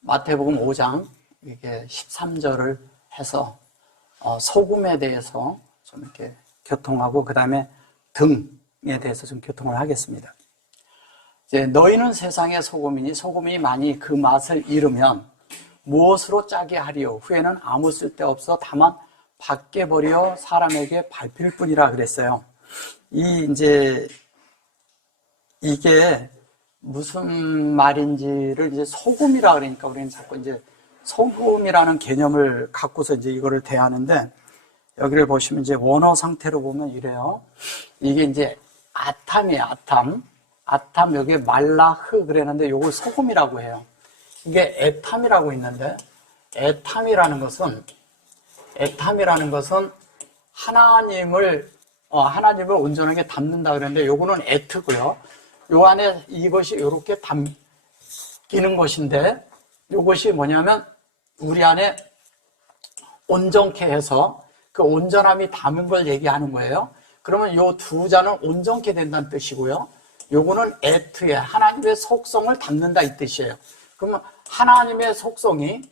마태복음 5장 이게 13절을 해서 소금에 대해서 좀 이렇게 교통하고 그 다음에 등에 대해서 좀 교통을 하겠습니다. 이제 너희는 세상의 소금이니 소금이 많이 그 맛을 잃으면 무엇으로 짜게 하리요? 후에는 아무 쓸데없어 다만 밖에 버려 사람에게 밟힐 뿐이라 그랬어요. 이게 무슨 말인지를 이제 소금이라 그러니까 우리는 자꾸 이제 소금이라는 개념을 갖고서 이제 이거를 대하는데, 여기를 보시면 이제 원어 상태로 보면 이래요. 이게 이제 아탐이에요, 아탐. 아탐, 여기에 말라흐 그랬는데 요걸 소금이라고 해요. 이게 에탐이라고 있는데, 에탐이라는 것은 하나님을 온전하게 담는다 그랬는데, 요거는 에트고요. 요 안에 이것이 이렇게 담기는 것인데, 요것이 뭐냐면 우리 안에 온전케 해서 그 온전함이 담은 걸 얘기하는 거예요. 그러면 요 두 자는 온전케 된다는 뜻이고요. 요거는 에트에 하나님의 속성을 담는다 이 뜻이에요. 그러면 하나님의 속성이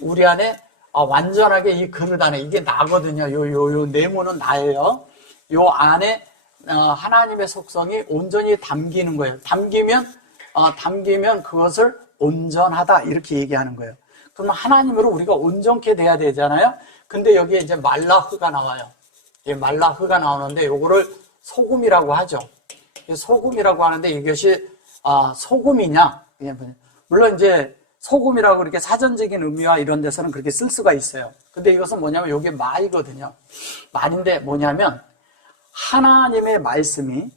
우리 안에 완전하게 이 그릇 안에 이게 나거든요. 요 네모는 나예요. 요 안에 하나님의 속성이 온전히 담기는 거예요. 담기면 그것을 온전하다 이렇게 얘기하는 거예요. 그러면 하나님으로 우리가 온전케 돼야 되잖아요. 근데 여기에 이제 말라흐가 나와요. 말라흐가 나오는데 요거를 소금이라고 하죠. 소금이라고 하는데 이것이 소금이냐? 물론 이제 소금이라고 이렇게 사전적인 의미와 이런 데서는 그렇게 쓸 수가 있어요. 근데 이것은 뭐냐면 이게 말이거든요. 말인데 뭐냐면 하나님의 말씀이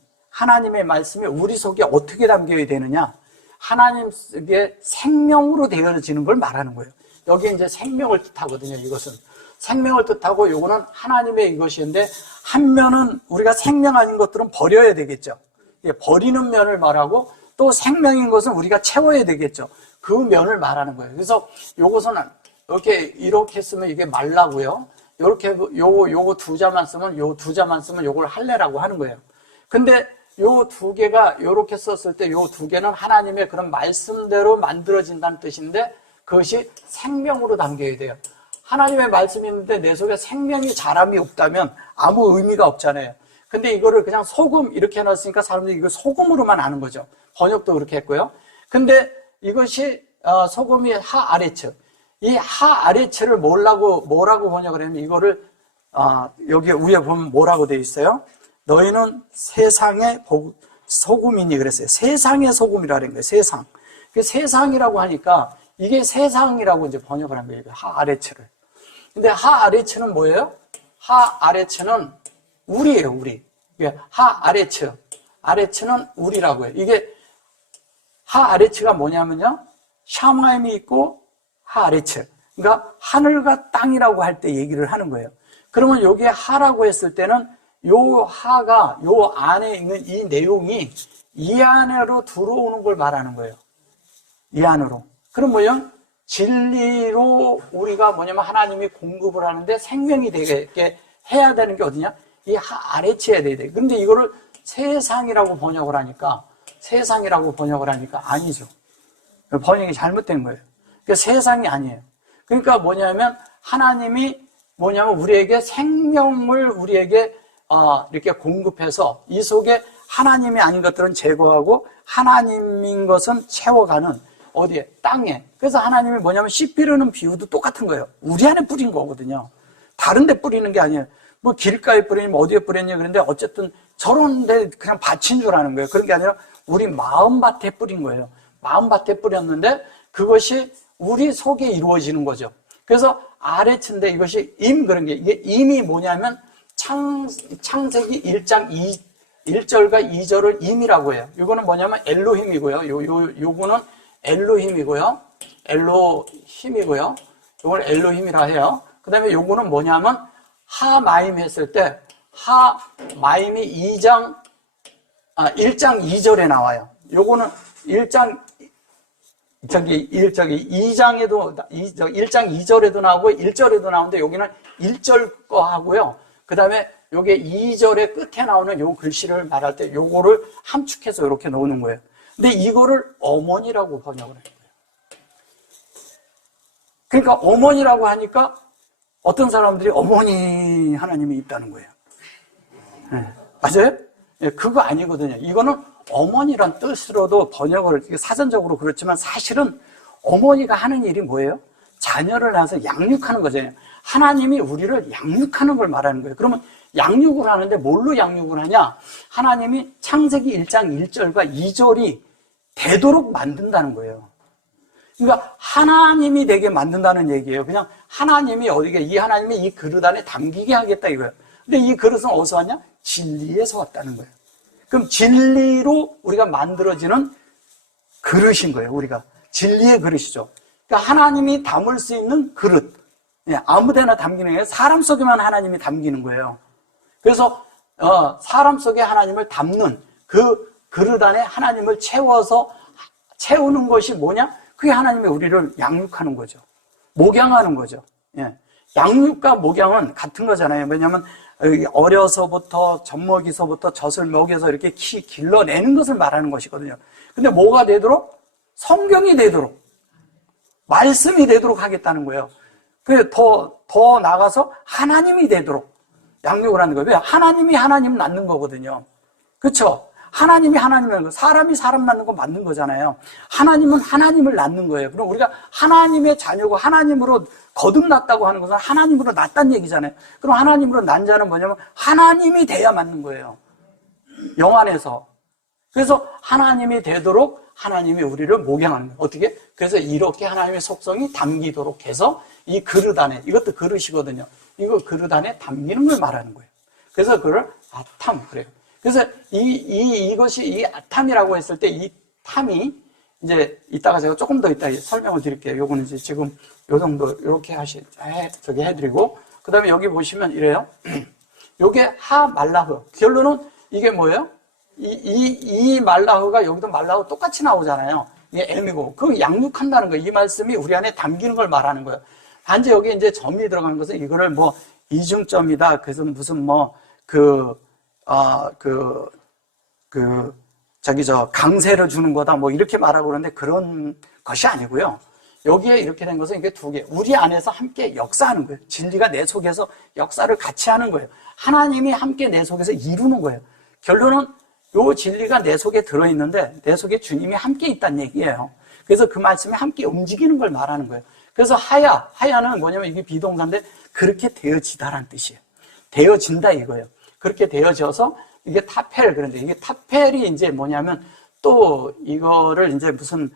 우리 속에 어떻게 담겨야 되느냐? 하나님 속에 생명으로 되어지는 걸 말하는 거예요. 여기에 이제 생명을 뜻하거든요. 이것은 생명을 뜻하고 요거는 하나님의 이것인데, 한 면은 우리가 생명 아닌 것들은 버려야 되겠죠. 버리는 면을 말하고 또 생명인 것은 우리가 채워야 되겠죠. 그 면을 말하는 거예요. 그래서 요것은 이렇게 쓰면 이게 말라고요. 요거 두 자만 쓰면 요걸 할례라고 하는 거예요. 근데 요 두 개가 요렇게 썼을 때 요 두 개는 하나님의 그런 말씀대로 만들어진다는 뜻인데, 그것이 생명으로 담겨야 돼요. 하나님의 말씀이 있는데 내 속에 생명이 자람이 없다면 아무 의미가 없잖아요. 근데 이거를 그냥 소금 이렇게 해놨으니까 사람들이 이거 소금으로만 아는 거죠. 번역도 그렇게 했고요. 근데 이것이 소금이 하아레츠. 이 하아레츠를 뭐라고 번역을 하면 이거를 여기 위에 보면 뭐라고 되어 있어요? 너희는 세상의 소금이니 그랬어요. 세상의 소금이라는 거예요. 세상. 그 세상이라고 하니까 이게 세상이라고 이제 번역을 한 거예요. 하아레츠를. 근데 하아레츠는 뭐예요? 하아레츠는 우리예요, 우리. 하아레츠. 아레츠는 우리라고 해요. 이게 하아레츠가 뭐냐면요. 샤마임이 있고 하아레츠. 그러니까 하늘과 땅이라고 할 때 얘기를 하는 거예요. 그러면 여기에 하라고 했을 때는 요 하가 요 안에 있는 이 내용이 이 안으로 들어오는 걸 말하는 거예요. 이 안으로. 그럼 뭐냐? 진리로 우리가 뭐냐면 하나님이 공급을 하는데 생명이 되게 해야 되는 게 어디냐? 이 아래치해야 돼. 그런데 이거를 세상이라고 번역을 하니까 아니죠. 번역이 잘못된 거예요. 그러니까 세상이 아니에요. 그러니까 뭐냐면 하나님이 우리에게 생명을 우리에게 이렇게 공급해서 이 속에 하나님이 아닌 것들은 제거하고 하나님인 것은 채워가는 어디에? 땅에. 그래서 하나님이 씨 뿌리는 비유도 똑같은 거예요. 우리 안에 뿌린 거거든요. 다른 데 뿌리는 게 아니에요. 뭐 길가에 뿌리니 어디에 뿌렸냐 그런데 어쨌든 저런 데 그냥 밭인 줄 아는 거예요. 그런 게 아니라 우리 마음밭에 뿌린 거예요. 마음밭에 뿌렸는데 그것이 우리 속에 이루어지는 거죠. 그래서 아래츠인데 이것이 그런 게 이게 임이 뭐냐면 창세기 1장 1절과 2절을 임이라고 해요. 이거는 뭐냐면 엘로힘이고요. 요거는 엘로힘이고요. 이걸 엘로힘이라 해요. 그 다음에 요거는 뭐냐면 하마임 했을 때 하마임이 1장 2절에 나와요. 요거는 1장 2절에도 나오고 1절에도 나오는데 여기는 1절 거 하고요. 그 다음에 요게 2절의 끝에 나오는 요 글씨를 말할 때 요거를 함축해서 이렇게 놓는 거예요. 근데 이거를 어머니라고 번역을 해요. 그러니까 어머니라고 하니까 어떤 사람들이 어머니 하나님이 있다는 거예요. 네, 맞아요? 네, 그거 아니거든요. 이거는 어머니란 뜻으로도 번역을 사전적으로 그렇지만 사실은 어머니가 하는 일이 뭐예요? 자녀를 낳아서 양육하는 거잖아요. 하나님이 우리를 양육하는 걸 말하는 거예요. 그러면 양육을 하는데 뭘로 양육을 하냐? 하나님이 창세기 1장 1절과 2절이 되도록 만든다는 거예요. 그러니까 하나님이 되게 만든다는 얘기예요. 그냥 하나님이 어디게 이 하나님이 이 그릇 안에 담기게 하겠다 이거예요. 근데 이 그릇은 어디서 왔냐? 진리에서 왔다는 거예요. 그럼 진리로 우리가 만들어지는 그릇인 거예요. 우리가 진리의 그릇이죠. 그러니까 하나님이 담을 수 있는 그릇. 아무데나 담기는 게 사람 속에만 하나님이 담기는 거예요. 그래서 사람 속에 하나님을 담는 그 그릇 안에 하나님을 채우는 것이 뭐냐? 그게 하나님이 우리를 양육하는 거죠. 목양하는 거죠. 예. 양육과 목양은 같은 거잖아요. 왜냐하면 어려서부터 젖먹이서부터 젖을 먹여서 이렇게 길러내는 것을 말하는 것이거든요. 근데 뭐가 되도록? 성경이 되도록, 말씀이 되도록 하겠다는 거예요. 그래 더 나가서 하나님이 되도록 양육을 하는 거예요. 왜? 하나님이 하나님 낳는 거거든요. 그렇죠? 하나님이 하나님을 낳는 거, 사람이 사람 낳는 거 맞는 거잖아요. 하나님은 하나님을 낳는 거예요. 그럼 우리가 하나님의 자녀고 하나님으로 거듭났다고 하는 것은 하나님으로 낳았다는 얘기잖아요. 그럼 하나님으로 난 자는 뭐냐면 하나님이 돼야 맞는 거예요. 영 안에서. 그래서 하나님이 되도록 하나님이 우리를 목양하는 거예요. 어떻게? 그래서 이렇게 하나님의 속성이 담기도록 해서 이 그릇 안에, 이것도 그릇이거든요. 이거 그릇 안에 담기는 걸 말하는 거예요. 그래서 그걸 아탐, 그래요. 그래서 이것이 이 아탐이라고 했을 때 이 탐이 이제 이따가 제가 조금 더 이따 설명을 드릴게요. 요거는 이제 지금 요 정도 이렇게 저기 해드리고, 그 다음에 여기 보시면 이래요. 요게 하 말라흐. 결론은 이게 뭐예요? 이 말라흐가 여기도 말라흐 똑같이 나오잖아요. 이게 M이고, 그 양육한다는 거예요. 이 말씀이 우리 안에 담기는 걸 말하는 거예요. 단지 여기 이제 점이 들어가는 것은 이거를 뭐 이중점이다. 그래서 무슨 뭐 강세를 주는 거다. 뭐 이렇게 말하고 그러는데 그런 것이 아니고요. 여기에 이렇게 된 것은 이게 두 개. 우리 안에서 함께 역사하는 거예요. 진리가 내 속에서 역사를 같이 하는 거예요. 하나님이 함께 내 속에서 이루는 거예요. 결론은 요 진리가 내 속에 들어있는데 내 속에 주님이 함께 있다는 얘기예요. 그래서 그 말씀이 함께 움직이는 걸 말하는 거예요. 그래서 하야는 뭐냐면 이게 비동사인데 그렇게 되어지다라는 뜻이에요. 되어진다 이거예요. 그렇게 되어져서 이게 타펠, 그런데 이게 타펠이 이제 뭐냐면 또 이거를 이제 무슨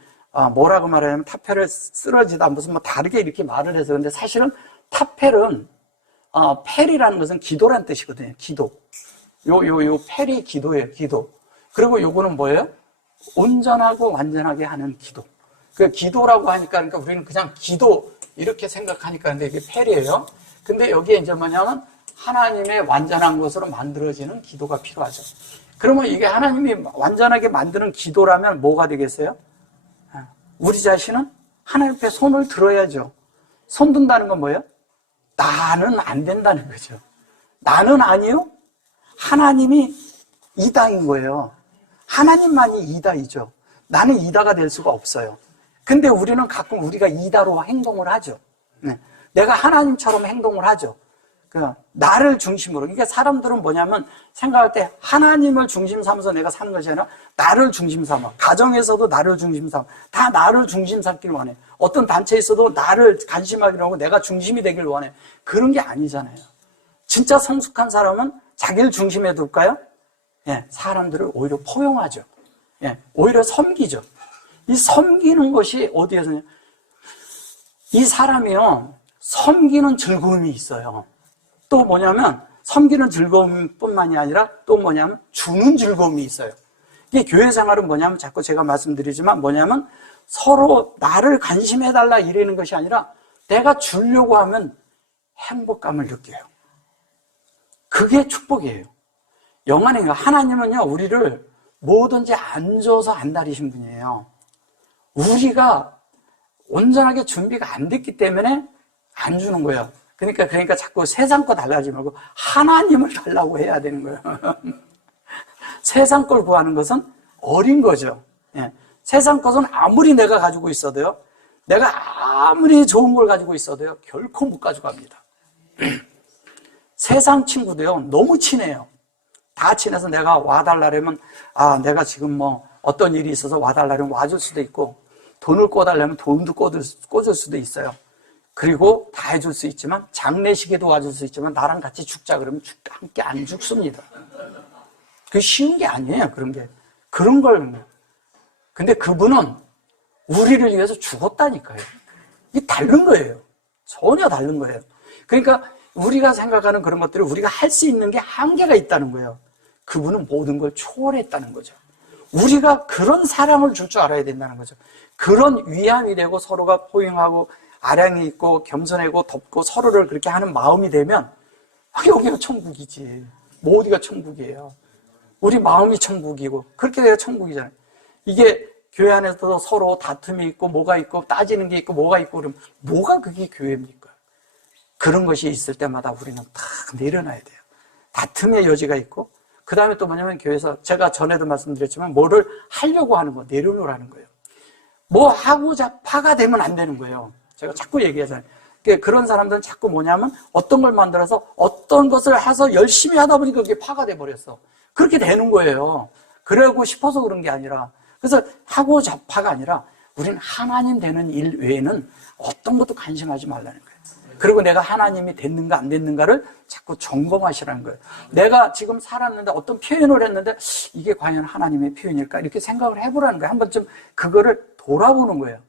뭐라고 말하냐면 타펠을 쓰러지다 무슨 뭐 다르게 이렇게 말을 해서 근데 사실은 타펠은 펠이라는 것은 기도란 뜻이거든요. 기도. 요 펠이 기도예요. 기도. 그리고 요거는 뭐예요? 온전하고 완전하게 하는 기도. 그 기도라고 하니까 그러니까 우리는 그냥 기도 이렇게 생각하니까 근데 이게 펠이에요. 근데 여기에 이제 뭐냐면 하나님의 완전한 것으로 만들어지는 기도가 필요하죠. 그러면 이게 하나님이 완전하게 만드는 기도라면 뭐가 되겠어요? 우리 자신은 하나님 앞에 손을 들어야죠. 손 든다는 건 뭐예요? 나는 안 된다는 거죠. 나는 아니요? 하나님이 이다인 거예요. 하나님만이 이다이죠. 나는 이다가 될 수가 없어요. 근데 우리는 가끔 우리가 이다로 행동을 하죠. 내가 하나님처럼 행동을 하죠. 나를 중심으로. 그러니까 사람들은 뭐냐면 생각할 때 하나님을 중심 삼아서 내가 사는 것이 아니라 나를 중심 삼아. 가정에서도 나를 중심 삼아. 다 나를 중심 삼기를 원해. 어떤 단체에 있어도 나를 관심하기로 하고 내가 중심이 되길 원해. 그런 게 아니잖아요. 진짜 성숙한 사람은 자기를 중심에 둘까요? 예, 사람들을 오히려 포용하죠. 예, 오히려 섬기죠. 이 섬기는 것이 어디에서냐? 이 사람이요, 섬기는 즐거움이 있어요. 또 뭐냐면 섬기는 즐거움뿐만이 아니라 또 뭐냐면 주는 즐거움이 있어요. 이게 교회 생활은 뭐냐면 자꾸 제가 말씀드리지만 뭐냐면 서로 나를 관심해달라 이러는 것이 아니라 내가 주려고 하면 행복감을 느껴요. 그게 축복이에요. 영안이에요. 하나님은요 우리를 뭐든지 안 줘서 안 다리신 분이에요. 우리가 온전하게 준비가 안 됐기 때문에 안 주는 거예요. 그러니까 자꾸 세상 거 달라지 말고 하나님을 달라고 해야 되는 거예요. 세상 걸 구하는 것은 어린 거죠. 예. 세상 것은 아무리 내가 가지고 있어도요, 내가 아무리 좋은 걸 가지고 있어도요, 결코 못 가져갑니다. 세상 친구도요, 너무 친해요. 다 친해서 내가 와달라면, 내가 지금 뭐 어떤 일이 있어서 와달라면 와줄 수도 있고, 돈을 꿔달라면 돈도 꿔줄 수도 있어요. 그리고 다 해줄 수 있지만, 장례식에도 와줄 수 있지만, 나랑 같이 죽자 그러면 함께 안 죽습니다. 그게 쉬운 게 아니에요, 그런 게. 그런 걸. 근데 그분은 우리를 위해서 죽었다니까요. 이게 다른 거예요. 전혀 다른 거예요. 그러니까 우리가 생각하는 그런 것들이 우리가 할 수 있는 게 한계가 있다는 거예요. 그분은 모든 걸 초월했다는 거죠. 우리가 그런 사랑을 줄 줄 알아야 된다는 거죠. 그런 위안이 되고 서로가 포용하고 아량이 있고 겸손하고 덥고 서로를 그렇게 하는 마음이 되면 여기가 천국이지. 뭐 어디가 천국이에요. 우리 마음이 천국이고 그렇게 돼야 천국이잖아요. 이게 교회 안에서도 서로 다툼이 있고 뭐가 있고 따지는 게 있고 뭐가 있고 그러면 뭐가 그게 교회입니까? 그런 것이 있을 때마다 우리는 딱 내려놔야 돼요. 다툼의 여지가 있고 그 다음에 또 뭐냐면 교회에서 제가 전에도 말씀드렸지만 뭐를 하려고 하는 거 내려놓으라는 거예요. 뭐 하고자 파가 되면 안 되는 거예요. 제가 자꾸 얘기하잖아요. 그런 사람들은 자꾸 뭐냐면 어떤 걸 만들어서 어떤 것을 해서 열심히 하다 보니까 그게 파가 돼버렸어. 그렇게 되는 거예요. 그러고 싶어서 그런 게 아니라 그래서 하고자 파가 아니라 우리는 하나님 되는 일 외에는 어떤 것도 관심하지 말라는 거예요. 그리고 내가 하나님이 됐는가 안 됐는가를 자꾸 점검하시라는 거예요. 내가 지금 살았는데 어떤 표현을 했는데 이게 과연 하나님의 표현일까? 이렇게 생각을 해보라는 거예요. 한 번쯤 그거를 돌아보는 거예요.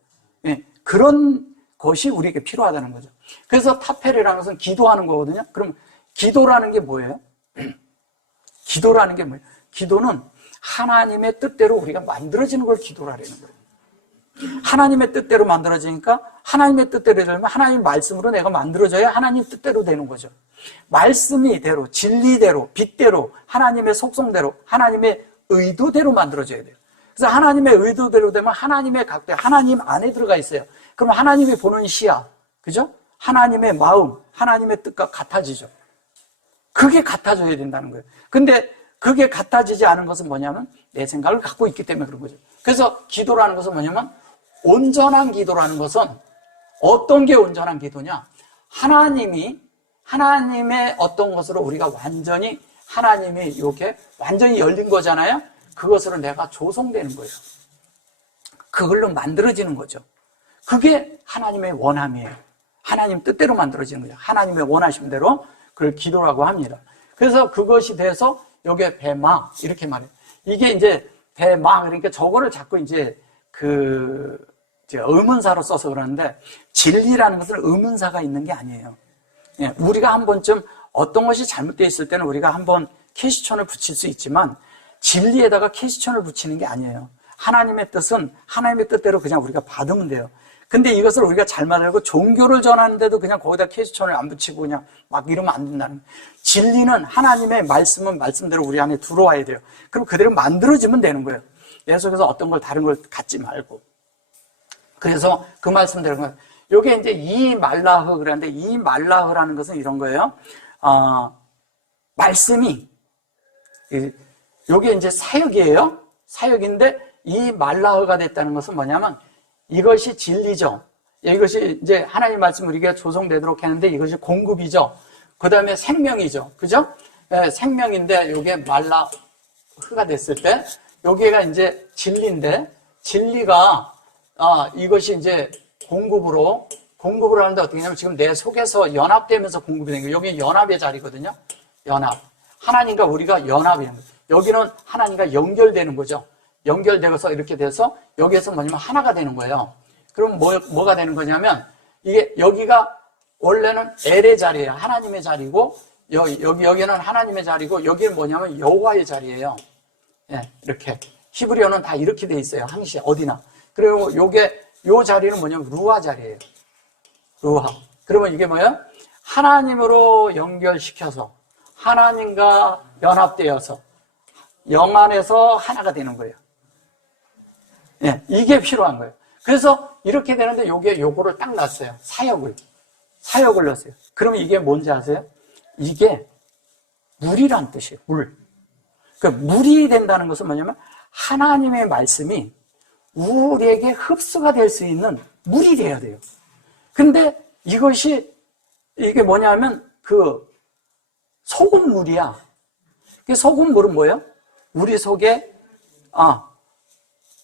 예, 그런 것이 우리에게 필요하다는 거죠. 그래서 타페레라는 것은 기도하는 거거든요. 그럼 기도라는 게 뭐예요? 기도라는 게 뭐예요? 기도는 하나님의 뜻대로 우리가 만들어지는 걸 기도라는 거예요. 하나님의 뜻대로 만들어지니까 하나님의 뜻대로 되면 하나님 말씀으로 내가 만들어져야 하나님 뜻대로 되는 거죠. 말씀이 대로, 진리대로, 빛대로, 하나님의 속성대로, 하나님의 의도대로 만들어져야 돼요. 그래서 하나님의 의도대로 되면 하나님의 각도, 하나님 안에 들어가 있어요. 그럼 하나님이 보는 시야, 그죠? 하나님의 마음, 하나님의 뜻과 같아지죠. 그게 같아져야 된다는 거예요. 근데 그게 같아지지 않은 것은 뭐냐면 내 생각을 갖고 있기 때문에 그런 거죠. 그래서 기도라는 것은 뭐냐면 온전한 기도라는 것은 어떤 게 온전한 기도냐? 하나님의 어떤 것으로 우리가 완전히 하나님이 이렇게 완전히 열린 거잖아요. 그것으로 내가 조성되는 거예요. 그걸로 만들어지는 거죠. 그게 하나님의 원함이에요. 하나님 뜻대로 만들어지는 거예요. 하나님의 원하신 대로 그걸 기도라고 합니다. 그래서 그것이 돼서 여기에 배마 이렇게 말해요. 이게 이제 배마 그러니까 저거를 자꾸 이제 의문사로 써서 그러는데 진리라는 것은 의문사가 있는 게 아니에요. 예, 우리가 한 번쯤 어떤 것이 잘못되어 있을 때는 우리가 한번 캐시천을 붙일 수 있지만 진리에다가 캐시천을 붙이는 게 아니에요. 하나님의 뜻은 하나님의 뜻대로 그냥 우리가 받으면 돼요. 근데 이것을 우리가 잘못 알고 종교를 전하는데도 그냥 거기다 캐시천을 안 붙이고 그냥 막 이러면 안 된다는 거예요. 진리는 하나님의 말씀은 말씀대로 우리 안에 들어와야 돼요. 그럼 그대로 만들어지면 되는 거예요. 계속해서 어떤 걸 다른 걸 갖지 말고. 그래서 그 말씀대로 요게 이제 이 말라흐 그러는데 이 말라흐라는 것은 이런 거예요. 말씀이 요게 이제 사역이에요. 사역인데 이 말라흐가 됐다는 것은 뭐냐면 이것이 진리죠. 이것이 이제 하나님 말씀 우리가 조성되도록 했는데 이것이 공급이죠. 그 다음에 생명이죠. 그죠? 네, 생명인데 요게 말라흐가 됐을 때 여기가 이제 진리인데 진리가 이것이 이제 공급을 하는데 어떻게 하냐면 지금 내 속에서 연합되면서 공급이 되는 거예요. 여기 연합의 자리거든요. 연합. 하나님과 우리가 연합이 되는 거예요. 여기는 하나님과 연결되는 거죠. 연결되어서 이렇게 돼서 여기에서 뭐냐면 하나가 되는 거예요. 그럼 뭐가 되는 거냐면 이게 여기가 원래는 엘의 자리예요. 하나님의 자리고 여기는 하나님의 자리고 여기는 뭐냐면 여호와의 자리예요. 예, 이렇게 히브리어는 다 이렇게 돼 있어요. 항시 어디나. 그리고 요 자리는 뭐냐면 루아 자리예요. 루아. 그러면 이게 뭐예요? 하나님으로 연결시켜서 하나님과 연합되어서 영 안에서 하나가 되는 거예요. 예, 이게 필요한 거예요. 그래서 이렇게 되는데 요거를 딱 놨어요. 사역을 넣었어요. 그러면 이게 뭔지 아세요? 이게 물이란 뜻이에요. 물. 물이 된다는 것은 뭐냐면 하나님의 말씀이 우리에게 흡수가 될 수 있는 물이 돼야 돼요. 근데 이게 뭐냐면 소금물이야. 소금물은 뭐예요? 우리 속에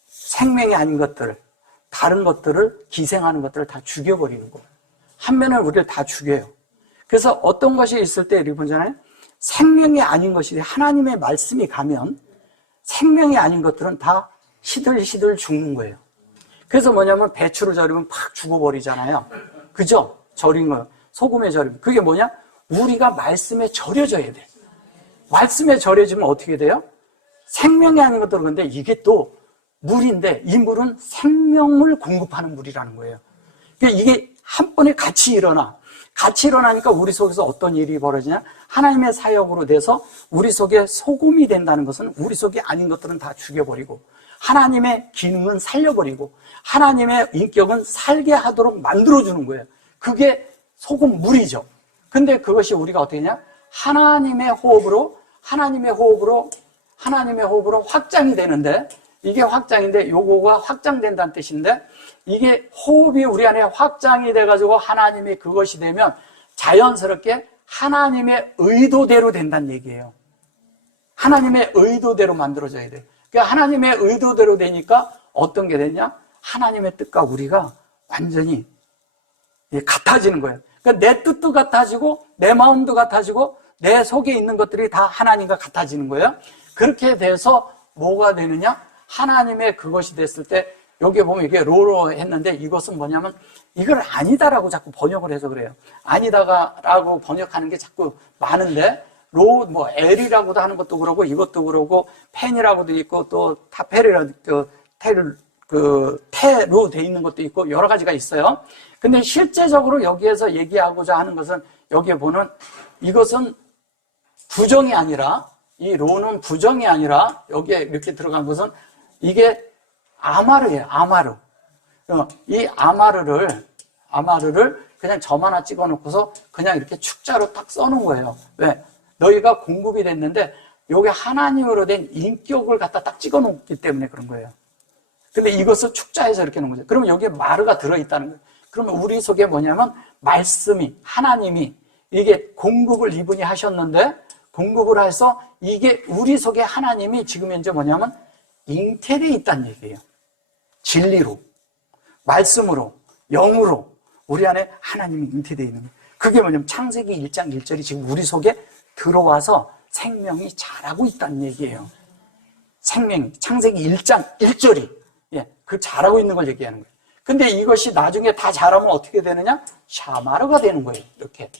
생명이 아닌 것들을, 다른 것들을, 기생하는 것들을 다 죽여버리는 거예요. 한면을 우리를 다 죽여요. 그래서 어떤 것이 있을 때 이렇게 보잖아요. 생명이 아닌 것이 하나님의 말씀이 가면 생명이 아닌 것들은 다 시들시들 죽는 거예요. 그래서 뭐냐면 배추를 절이면 팍 죽어버리잖아요. 그죠? 절인 거예요. 소금에 절이면. 그게 뭐냐? 우리가 말씀에 절여져야 돼. 말씀에 절여지면 어떻게 돼요? 생명이 아닌 것들은 근데 이게 또 물인데 이 물은 생명을 공급하는 물이라는 거예요. 그러니까 이게 한 번에 같이 일어나니까 우리 속에서 어떤 일이 벌어지냐? 하나님의 사역으로 돼서 우리 속에 소금이 된다는 것은 우리 속에 아닌 것들은 다 죽여버리고 하나님의 기능은 살려버리고 하나님의 인격은 살게 하도록 만들어주는 거예요. 그게 소금물이죠. 근데 그것이 우리가 어떻게 했냐? 하나님의 호흡으로 확장이 되는데 이게 확장인데 요거가 확장된다는 뜻인데 이게 호흡이 우리 안에 확장이 돼가지고 하나님이 그것이 되면 자연스럽게 하나님의 의도대로 된다는 얘기예요. 하나님의 의도대로 만들어져야 돼요. 그러니까 하나님의 의도대로 되니까 어떤 게 되냐? 하나님의 뜻과 우리가 완전히 같아지는 거예요. 그러니까 내 뜻도 같아지고 내 마음도 같아지고 내 속에 있는 것들이 다 하나님과 같아지는 거예요. 그렇게 돼서 뭐가 되느냐? 하나님의 그것이 됐을 때 여기 보면 이게 로로 했는데 이것은 뭐냐면 이걸 아니다라고 자꾸 번역을 해서 그래요. 아니다라고 번역하는 게 자꾸 많은데 L이라고도 하는 것도 그러고 이것도 그러고 펜이라고도 있고 또 타페르라고 태로 돼 있는 것도 있고 여러 가지가 있어요. 근데 실제적으로 여기에서 얘기하고자 하는 것은 여기에 보는 이것은 부정이 아니라 이 로는 부정이 아니라 여기에 이렇게 들어간 것은 이게 아마르예요. 아마르. 이 아마르를 그냥 점 하나 찍어 놓고서 그냥 이렇게 축자로 딱 써놓은 거예요. 왜? 너희가 공급이 됐는데 여기 하나님으로 된 인격을 갖다 딱 찍어 놓기 때문에 그런 거예요. 근데 이것을 축자해서 이렇게 놓은 거죠. 그러면 여기에 마르가 들어있다는 거예요. 그러면 우리 속에 뭐냐면 말씀이 하나님이 이게 공급을 이분이 하셨는데 공급을 해서 이게 우리 속에 하나님이 지금 현재 뭐냐면 잉태되어 있다는 얘기예요. 진리로, 말씀으로, 영으로 우리 안에 하나님이 잉태되어 있는 거예요. 그게 뭐냐면 창세기 1장 1절이 지금 우리 속에 들어와서 생명이 자라고 있다는 얘기예요. 창세기 1장 1절이 그 자라고 있는 걸 얘기하는 거예요. 근데 이것이 나중에 다 자라면 어떻게 되느냐? 샤마르가 되는 거예요. 이렇게.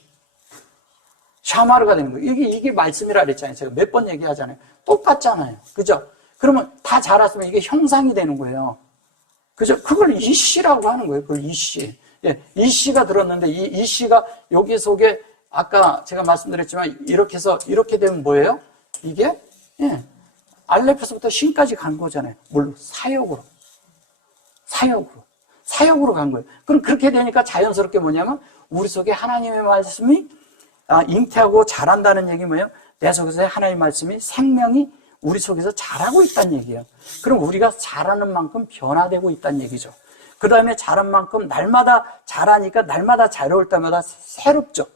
샤마르가 되는 거예요. 이게 말씀이라 그랬잖아요. 제가 몇 번 얘기하잖아요. 똑같잖아요. 그죠? 그러면 다 자랐으면 이게 형상이 되는 거예요. 그죠? 그걸 이씨라고 하는 거예요. 그걸 이씨. 이씨가 들었는데 이씨가 여기 속에 아까 제가 말씀드렸지만 이렇게 해서 이렇게 되면 뭐예요? 이게 알레프서부터 신까지 간 거잖아요. 물론 사역으로 간 거예요. 그럼 그렇게 되니까 자연스럽게 뭐냐면 우리 속에 하나님의 말씀이 잉태하고 자란다는 얘기 뭐예요? 내 속에서 하나님의 말씀이 생명이 우리 속에서 자라고 있다는 얘기예요. 그럼 우리가 자라는 만큼 변화되고 있다는 얘기죠. 그 다음에 자란 만큼 날마다 자라니까 날마다 자라올 때마다 새롭죠.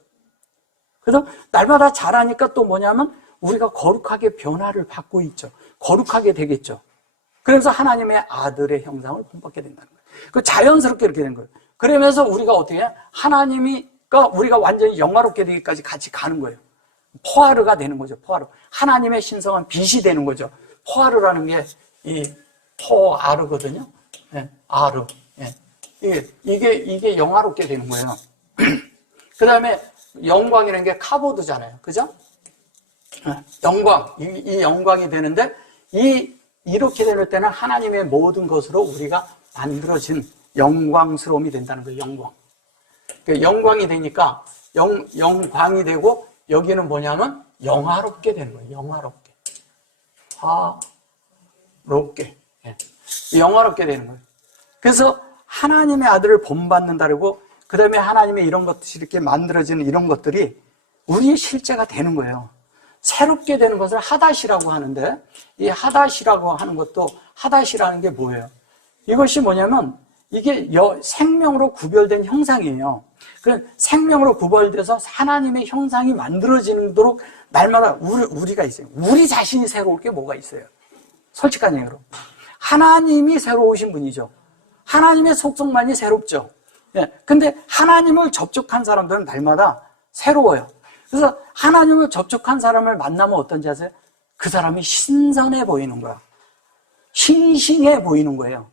그래서 날마다 자라니까 또 뭐냐면 우리가 거룩하게 변화를 받고 있죠. 거룩하게 되겠죠. 그래서 하나님의 아들의 형상을 본받게 된다는 거예요. 그 자연스럽게 이렇게 된 거예요. 그러면서 우리가 어떻게 해요? 하나님이가 우리가 완전히 영화롭게 되기까지 같이 가는 거예요. 포아르가 되는 거죠. 포아르. 하나님의 신성한 빛이 되는 거죠. 포아르라는 게 이 포아르거든요. 아르. 이게 영화롭게 되는 거예요. 그 다음에 영광이라는 게 카보드잖아요. 그죠? 영광. 이 영광이 되는데 이렇게 될 때는 하나님의 모든 것으로 우리가 만들어진 영광스러움이 된다는 거예요. 영광. 그러니까 영광이 되니까 영광이 되고 여기는 뭐냐면 영화롭게 되는 거예요. 영화롭게. 영화롭게 되는 거예요. 그래서 하나님의 아들을 본받는다고 그 다음에 하나님의 이런 것들이 이렇게 만들어지는 이런 것들이 우리의 실제가 되는 거예요. 새롭게 되는 것을 하닷이라고 하는데 이 하닷이라고 하는 것도 하닷이라는 게 뭐예요? 이것이 뭐냐면 이게 생명으로 구별된 형상이에요. 그 생명으로 구별돼서 하나님의 형상이 만들어지도록 날마다 우리가 있어요. 우리 자신이 새로울 게 뭐가 있어요? 솔직한 얘기로. 하나님이 새로우신 분이죠. 하나님의 속성만이 새롭죠. 예. 근데 하나님을 접촉한 사람들은 날마다 새로워요. 그래서 하나님을 접촉한 사람을 만나면 어떤지 아세요? 그 사람이 신선해 보이는 거야. 싱싱해 보이는 거예요.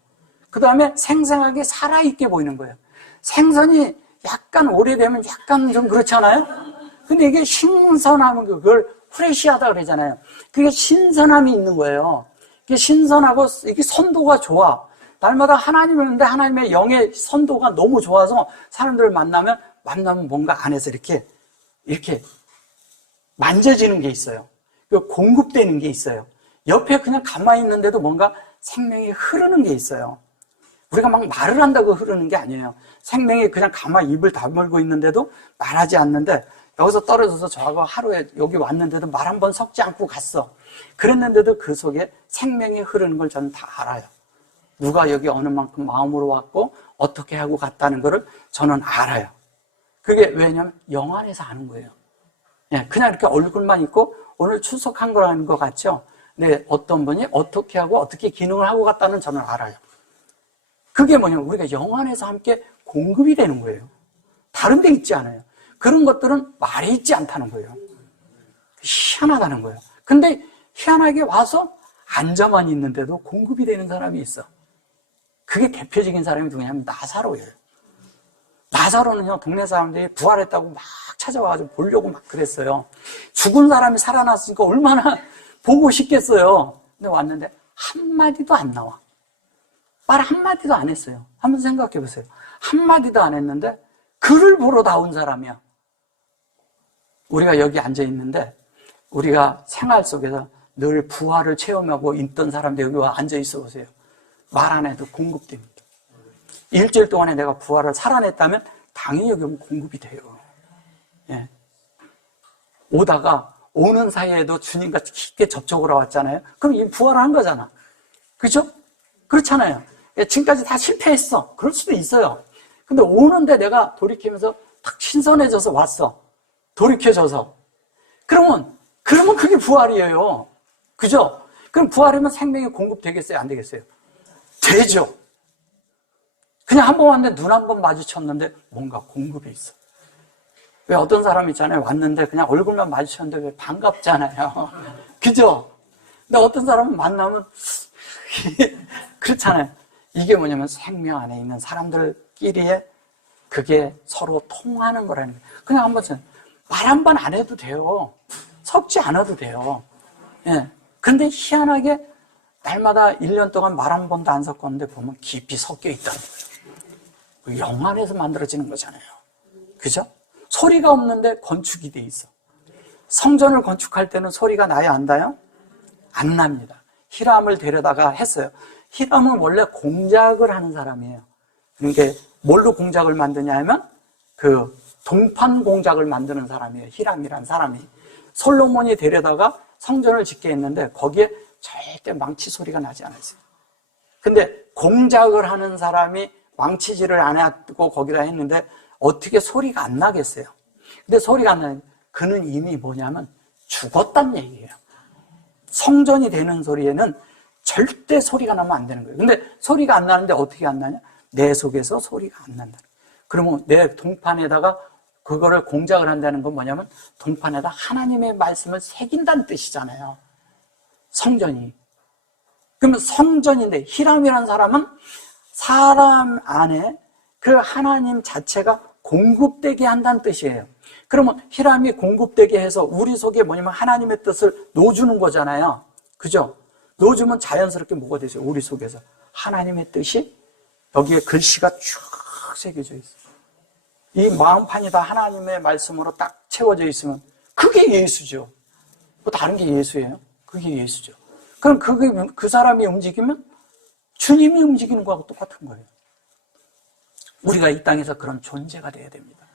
그 다음에 생생하게 살아있게 보이는 거예요. 생선이 약간 오래되면 약간 좀 그렇잖아요? 근데 이게 신선하면 그걸 프레시하다 그러잖아요. 그게 신선함이 있는 거예요. 이게 신선하고 이게 선도가 좋아. 날마다 하나님을 보는데 하나님의 영의 선도가 너무 좋아서 사람들을 만나면 뭔가 안에서 이렇게 만져지는 게 있어요. 공급되는 게 있어요. 옆에 그냥 가만히 있는데도 뭔가 생명이 흐르는 게 있어요. 우리가 막 말을 한다고 흐르는 게 아니에요. 생명이 그냥 가만히 입을 다물고 있는데도 말하지 않는데 여기서 떨어져서 저하고 하루에 여기 왔는데도 말 한 번 섞지 않고 갔어. 그랬는데도 그 속에 생명이 흐르는 걸 저는 다 알아요. 누가 여기 어느 만큼 마음으로 왔고 어떻게 하고 갔다는 거를 저는 알아요. 그게 왜냐면 영 안에서 아는 거예요. 그냥 이렇게 얼굴만 있고 오늘 출석한 거라는 것 같죠? 네, 어떤 분이 어떻게 하고 어떻게 기능을 하고 갔다는 저는 알아요. 그게 뭐냐면 우리가 영 안에서 함께 공급이 되는 거예요. 다른 데 있지 않아요. 그런 것들은 말에 있지 않다는 거예요. 희한하다는 거예요. 근데 희한하게 와서 앉아만 있는데도 공급이 되는 사람이 있어. 그게 대표적인 사람이 누구냐면 나사로예요. 나사로는요, 동네 사람들이 부활했다고 막 찾아와가지고 보려고 막 그랬어요. 죽은 사람이 살아났으니까 얼마나 보고 싶겠어요. 근데 왔는데 한마디도 안 나와. 말 한마디도 안 했어요. 한번 생각해 보세요. 한마디도 안 했는데 그를 보러 나온 사람이야. 우리가 여기 앉아 있는데 우리가 생활 속에서 늘 부활을 체험하고 있던 사람들 여기 와 앉아 있어 보세요. 말 안 해도 공급됩니다. 일주일 동안에 내가 부활을 살아냈다면 당연히 여기 오면 공급이 돼요. 예. 오다가 오는 사이에도 주님과 깊게 접촉을 왔잖아요. 그럼 이 부활을 한 거잖아. 그죠? 그렇잖아요. 지금까지 다 실패했어. 그럴 수도 있어요. 근데 오는데 내가 돌이키면서 탁 신선해져서 왔어. 돌이켜져서. 그러면 그게 부활이에요. 그죠? 그럼 부활이면 생명이 공급되겠어요? 안 되겠어요? 되죠. 그냥 한 번 왔는데 눈 한 번 마주쳤는데 뭔가 공급이 있어. 왜 어떤 사람 있잖아요. 왔는데 그냥 얼굴만 마주쳤는데 왜 반갑잖아요. 그죠? 근데 어떤 사람은 만나면 그렇잖아요. 이게 뭐냐면 생명 안에 있는 사람들끼리의 그게 서로 통하는 거라는 거예요. 그냥 한 번 말 한 번 안 해도 돼요. 섞지 않아도 돼요. 예. 근데 희한하게 날마다 1년 동안 말 한 번도 안 섞었는데 보면 깊이 섞여 있다는 거예요. 영 안에서 만들어지는 거잖아요. 그죠? 소리가 없는데 건축이 돼 있어. 성전을 건축할 때는 소리가 나야 안 나요? 안 납니다. 히람을 데려다가 했어요. 히람은 원래 공작을 하는 사람이에요. 그러니까 뭘로 공작을 만드냐 하면 그 동판 공작을 만드는 사람이에요. 히람이라는 사람이. 솔로몬이 데려다가 성전을 짓게 했는데 거기에 절대 망치 소리가 나지 않았어요. 근데 공작을 하는 사람이 망치질을 안 하고 거기다 했는데 어떻게 소리가 안 나겠어요? 근데 소리가 안 나는 그는 이미 뭐냐면 죽었단 얘기예요. 성전이 되는 소리에는 절대 소리가 나면 안 되는 거예요. 근데 소리가 안 나는데 어떻게 안 나냐? 내 속에서 소리가 안 난다. 그러면 내 동판에다가 그거를 공작을 한다는 건 뭐냐면 동판에다 하나님의 말씀을 새긴다는 뜻이잖아요. 성전이. 그러면 성전인데 히람이라는 사람은 사람 안에 그 하나님 자체가 공급되게 한다는 뜻이에요. 그러면 히람이 공급되게 해서 우리 속에 뭐냐면 하나님의 뜻을 놓주는 거잖아요. 그죠? 놓주면 자연스럽게 뭐가 되죠? 우리 속에서 하나님의 뜻이 여기에 글씨가 쭉 새겨져 있어요. 이 마음판이 다 하나님의 말씀으로 딱 채워져 있으면 그게 예수죠. 뭐 다른 게 예수예요? 그게 예수죠. 그럼 그 사람이 움직이면 주님이 움직이는 거하고 똑같은 거예요. 우리가 이 땅에서 그런 존재가 돼야 됩니다.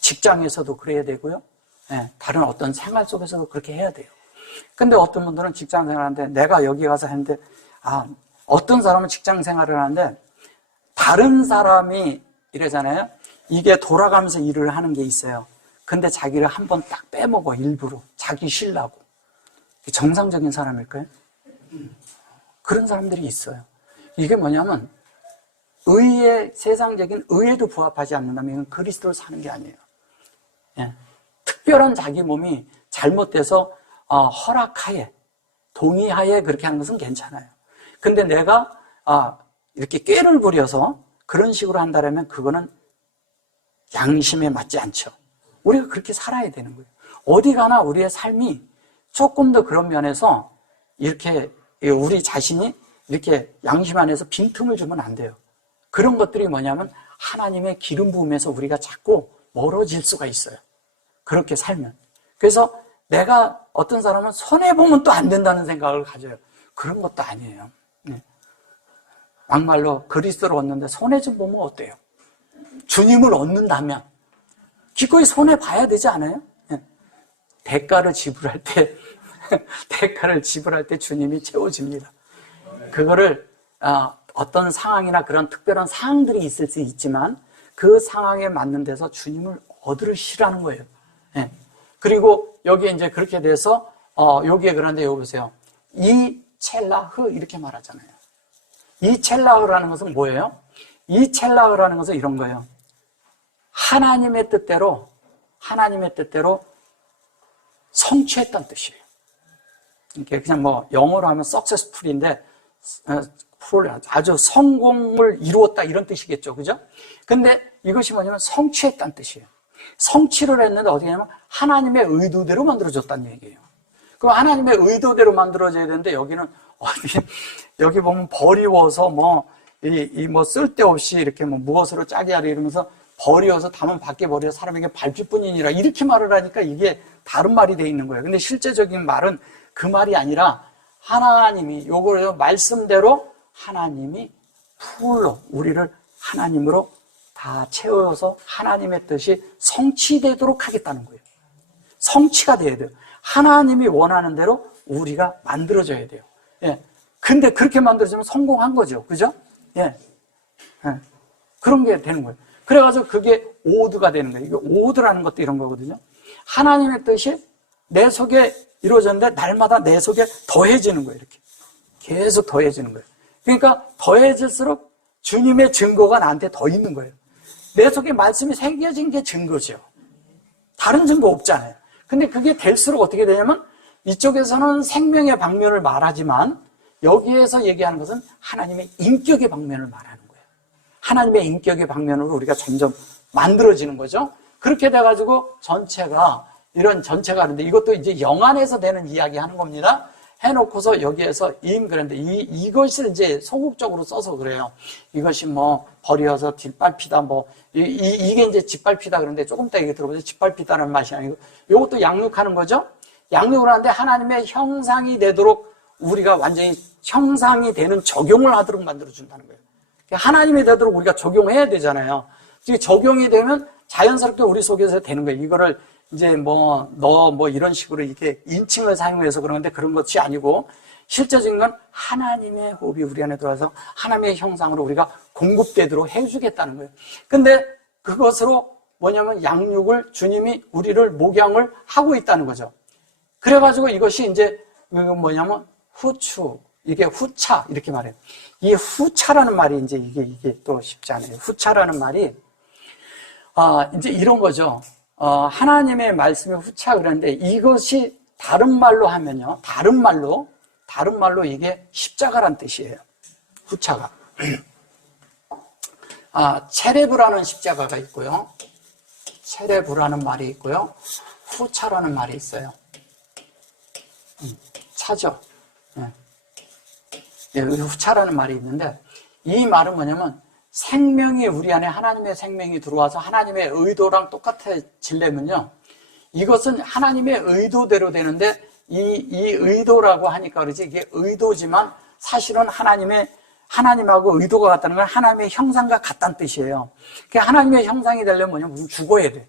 직장에서도 그래야 되고요. 네, 다른 어떤 생활 속에서도 그렇게 해야 돼요. 근데 어떤 분들은 직장 생활하는데 내가 여기 가서 했는데 어떤 사람은 직장 생활을 하는데 다 다른 사람이 이러잖아요. 이게 돌아가면서 일을 하는 게 있어요. 근데 자기를 한번 딱 빼먹어, 일부러. 자기 쉬려고. 정상적인 사람일까요? 그런 사람들이 있어요. 이게 뭐냐면 의에, 세상적인 의에도 부합하지 않는다면 이건 그리스도를 사는 게 아니에요. 예. 특별한 자기 몸이 잘못돼서 허락하에, 동의하에 그렇게 하는 것은 괜찮아요. 근데 내가 이렇게 꾀를 부려서 그런 식으로 한다면 그거는 양심에 맞지 않죠. 우리가 그렇게 살아야 되는 거예요. 어디 가나 우리의 삶이 조금 더 그런 면에서 이렇게 우리 자신이 이렇게 양심 안에서 빈틈을 주면 안 돼요. 그런 것들이 뭐냐면 하나님의 기름 부음에서 우리가 자꾸 멀어질 수가 있어요. 그렇게 살면. 그래서 내가 어떤 사람은 손해보면 또 안 된다는 생각을 가져요. 그런 것도 아니에요. 네. 막말로 그리스도를 얻는데 손해 좀 보면 어때요? 주님을 얻는다면 기꺼이 손해봐야 되지 않아요? 네. 대가를 지불할 때 주님이 채워집니다. 그거를 어떤 상황이나 그런 특별한 상황들이 있을 수 있지만 그 상황에 맞는 데서 주님을 얻으시라는 거예요. 네. 그리고 여기에 이제 그렇게 돼서 여기에 그런데 여기 보세요. 이 첼라흐 이렇게 말하잖아요. 이 첼라흐라는 것은 뭐예요? 이 첼라흐라는 것은 이런 거예요. 하나님의 뜻대로 성취했다는 뜻이에요. 이게 그냥 뭐 영어로 하면 successful인데 아주 성공을 이루었다 이런 뜻이겠죠. 그죠? 근데 이것이 뭐냐면 성취했다는 뜻이에요. 성취를 했는데 어떻게 하냐면 하나님의 의도대로 만들어졌다는 얘기예요. 그럼 하나님의 의도대로 만들어져야 되는데 여기는 여기 보면 버리워서 뭐 쓸데없이 이렇게 뭐 무엇으로 짜게 하려 이러면서 버리워서 담은 밖에 버려 사람에게 밟힐 뿐이니라 이렇게 말을 하니까 이게 다른 말이 돼 있는 거예요. 근데 실제적인 말은 그 말이 아니라 하나님이 요걸 말씀대로 하나님이 풀로 우리를 하나님으로 다 채워서 하나님의 뜻이 성취되도록 하겠다는 거예요. 성취가 돼야 돼요. 하나님이 원하는 대로 우리가 만들어져야 돼요. 예. 근데 그렇게 만들어지면 성공한 거죠. 그죠? 예. 예. 그런 게 되는 거예요. 그래가지고 그게 오드가 되는 거예요. 이게 오드라는 것도 이런 거거든요. 하나님의 뜻이 내 속에 이루어졌는데 날마다 내 속에 더해지는 거예요. 이렇게. 계속 더해지는 거예요. 그러니까 더해질수록 주님의 증거가 나한테 더 있는 거예요. 내 속에 말씀이 새겨진 게 증거죠. 다른 증거 없잖아요. 근데 그게 될수록 어떻게 되냐면 이쪽에서는 생명의 방면을 말하지만 여기에서 얘기하는 것은 하나님의 인격의 방면을 말하는 거예요. 하나님의 인격의 방면으로 우리가 점점 만들어지는 거죠. 그렇게 돼가지고 이런 전체가 그런데 이것도 이제 영안에서 되는 이야기 하는 겁니다. 해놓고서 여기에서 그런데 이것을 이제 소극적으로 써서 그래요. 이것이 뭐 버려서 뒷밟히다 이게 이제 짓밟히다 그런데 조금 이따 얘기 들어보세요. 짓밟히다는 맛이 아니고 이것도 양육하는 거죠. 양육을 하는데 하나님의 형상이 되도록 우리가 완전히 형상이 되는 적용을 하도록 만들어준다는 거예요. 하나님이 되도록 우리가 적용해야 되잖아요. 적용이 되면 자연스럽게 우리 속에서 되는 거예요. 이거를 이제 이런 식으로 이렇게 인칭을 사용해서 그러는데 그런 것이 아니고 실제적인 건 하나님의 호흡이 우리 안에 들어와서 하나님의 형상으로 우리가 공급되도록 해주겠다는 거예요. 근데 그것으로 뭐냐면 양육을 주님이 우리를 목양을 하고 있다는 거죠. 그래가지고 이것이 이제 뭐냐면 이게 후차 이렇게 말해요. 이 후차라는 말이 이제 이게 또 쉽지 않아요. 후차라는 말이 이제 이런 거죠. 하나님의 말씀의 후차 그런데 이것이 다른 말로 하면요. 다른 말로 이게 십자가란 뜻이에요. 후차가. 체레브라는 십자가가 있고요. 체레브라는 말이 있고요. 후차라는 말이 있어요. 차죠. 예, 후차라는 말이 있는데 이 말은 뭐냐면 생명이 우리 안에 하나님의 생명이 들어와서 하나님의 의도랑 똑같아지려면요. 이것은 하나님의 의도대로 되는데 이 의도라고 하니까 그러지 이게 의도지만 사실은 하나님하고 의도가 같다는 건 하나님의 형상과 같다는 뜻이에요. 그러니까 하나님의 형상이 되려면 뭐냐면 죽어야 돼.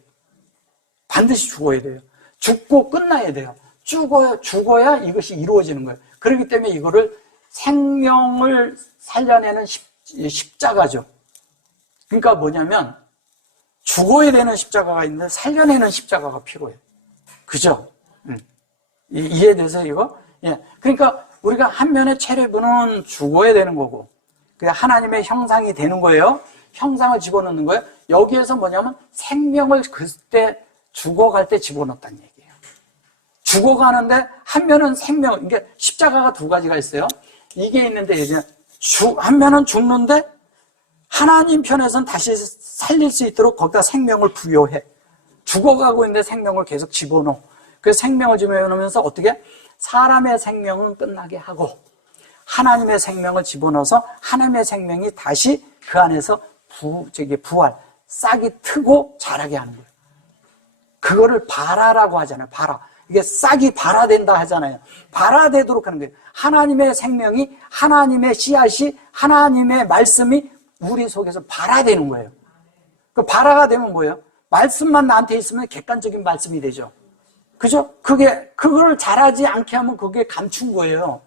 반드시 죽어야 돼요. 죽고 끝나야 돼요. 죽어야 이것이 이루어지는 거예요. 그렇기 때문에 이거를 생명을 살려내는 십자가죠. 그러니까 뭐냐면 죽어야 되는 십자가가 있는데 살려내는 십자가가 필요해요. 그죠? 이해돼서 이거? 예. 그러니까 우리가 한 면의 체류부는 죽어야 되는 거고, 하나님의 형상이 되는 거예요. 형상을 집어넣는 거예요. 여기에서 뭐냐면 생명을 그때 죽어갈 때 집어넣었다는 얘기예요. 죽어가는데 한 면은 생명, 이게 십자가가 두 가지가 있어요. 이게 있는데 이제 한 면은 죽는데 하나님 편에서는 다시 살릴 수 있도록 거기다 생명을 부여해. 죽어가고 있는데 생명을 계속 집어넣어. 그 생명을 집어넣으면서 어떻게? 사람의 생명은 끝나게 하고 하나님의 생명을 집어넣어서 하나님의 생명이 다시 그 안에서 부활, 싹이 트고 자라게 하는 거예요. 그거를 발화라고 하잖아요. 발화. 이게 싹이 발화된다 하잖아요. 발화되도록 하는 거예요. 하나님의 생명이, 하나님의 씨앗이, 하나님의 말씀이 우리 속에서 발화되는 거예요. 그 발화가 되면 뭐예요? 말씀만 나한테 있으면 객관적인 말씀이 되죠. 그죠? 그걸 잘하지 않게 하면 그게 감춘 거예요.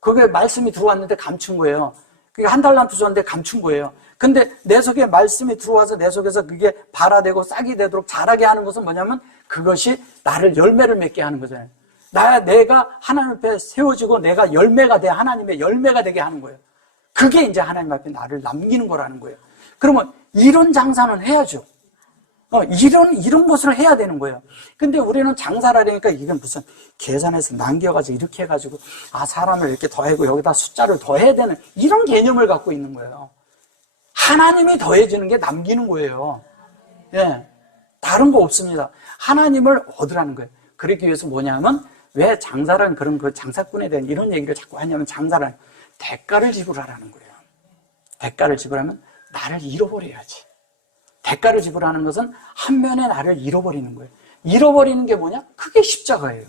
그게 말씀이 들어왔는데 감춘 거예요. 그게 한 달란트 줬는데 감춘 거예요. 근데 내 속에 말씀이 들어와서 내 속에서 그게 발화되고 싹이 되도록 자라게 하는 것은 뭐냐면 그것이 나를 열매를 맺게 하는 거잖아요. 내가 하나님 앞에 세워지고 내가 열매가 돼, 하나님의 열매가 되게 하는 거예요. 그게 이제 하나님 앞에 나를 남기는 거라는 거예요. 그러면 이런 장사는 해야죠. 이런 것을 해야 되는 거예요. 근데 우리는 장사를 하려니까 이게 무슨 계산해서 남겨가지고 이렇게 해가지고 사람을 이렇게 더하고 여기다 숫자를 더해야 되는 이런 개념을 갖고 있는 거예요. 하나님이 더해지는 게 남기는 거예요. 예, 다른 거 없습니다. 하나님을 얻으라는 거예요. 그러기 위해서 뭐냐면 왜 장사라는 그런 그 장사꾼에 대한 이런 얘기를 자꾸 하냐면 장사라는 대가를 지불하라는 거예요. 대가를 지불하면 나를 잃어버려야지. 대가를 지불하는 것은 한 면에 나를 잃어버리는 거예요. 잃어버리는 게 뭐냐? 그게 십자가예요.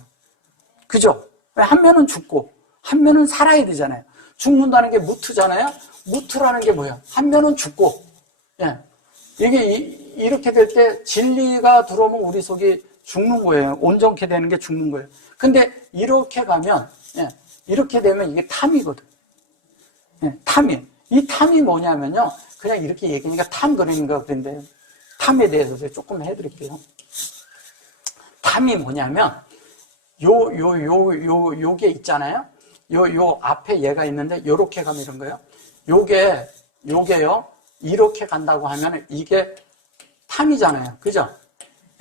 그죠? 한 면은 죽고 한 면은 살아야 되잖아요. 죽는다는 게 무트잖아요. 무트라는 게 뭐예요? 한 면은 죽고, 예. 이게 이렇게 될 때 진리가 들어오면 우리 속이 죽는 거예요. 온전케 되는 게 죽는 거예요. 근데 이렇게 가면, 예. 이렇게 되면 이게 탐이거든. 예. 탐이. 이 탐이 뭐냐면요. 그냥 이렇게 얘기하니까 탐 그림인가 그런데 탐에 대해서 조금 해드릴게요. 탐이 뭐냐면 요게 있잖아요. 요 앞에 얘가 있는데 요렇게 가면 이런 거예요. 요게요. 이렇게 간다고 하면 이게 탐이잖아요. 그죠?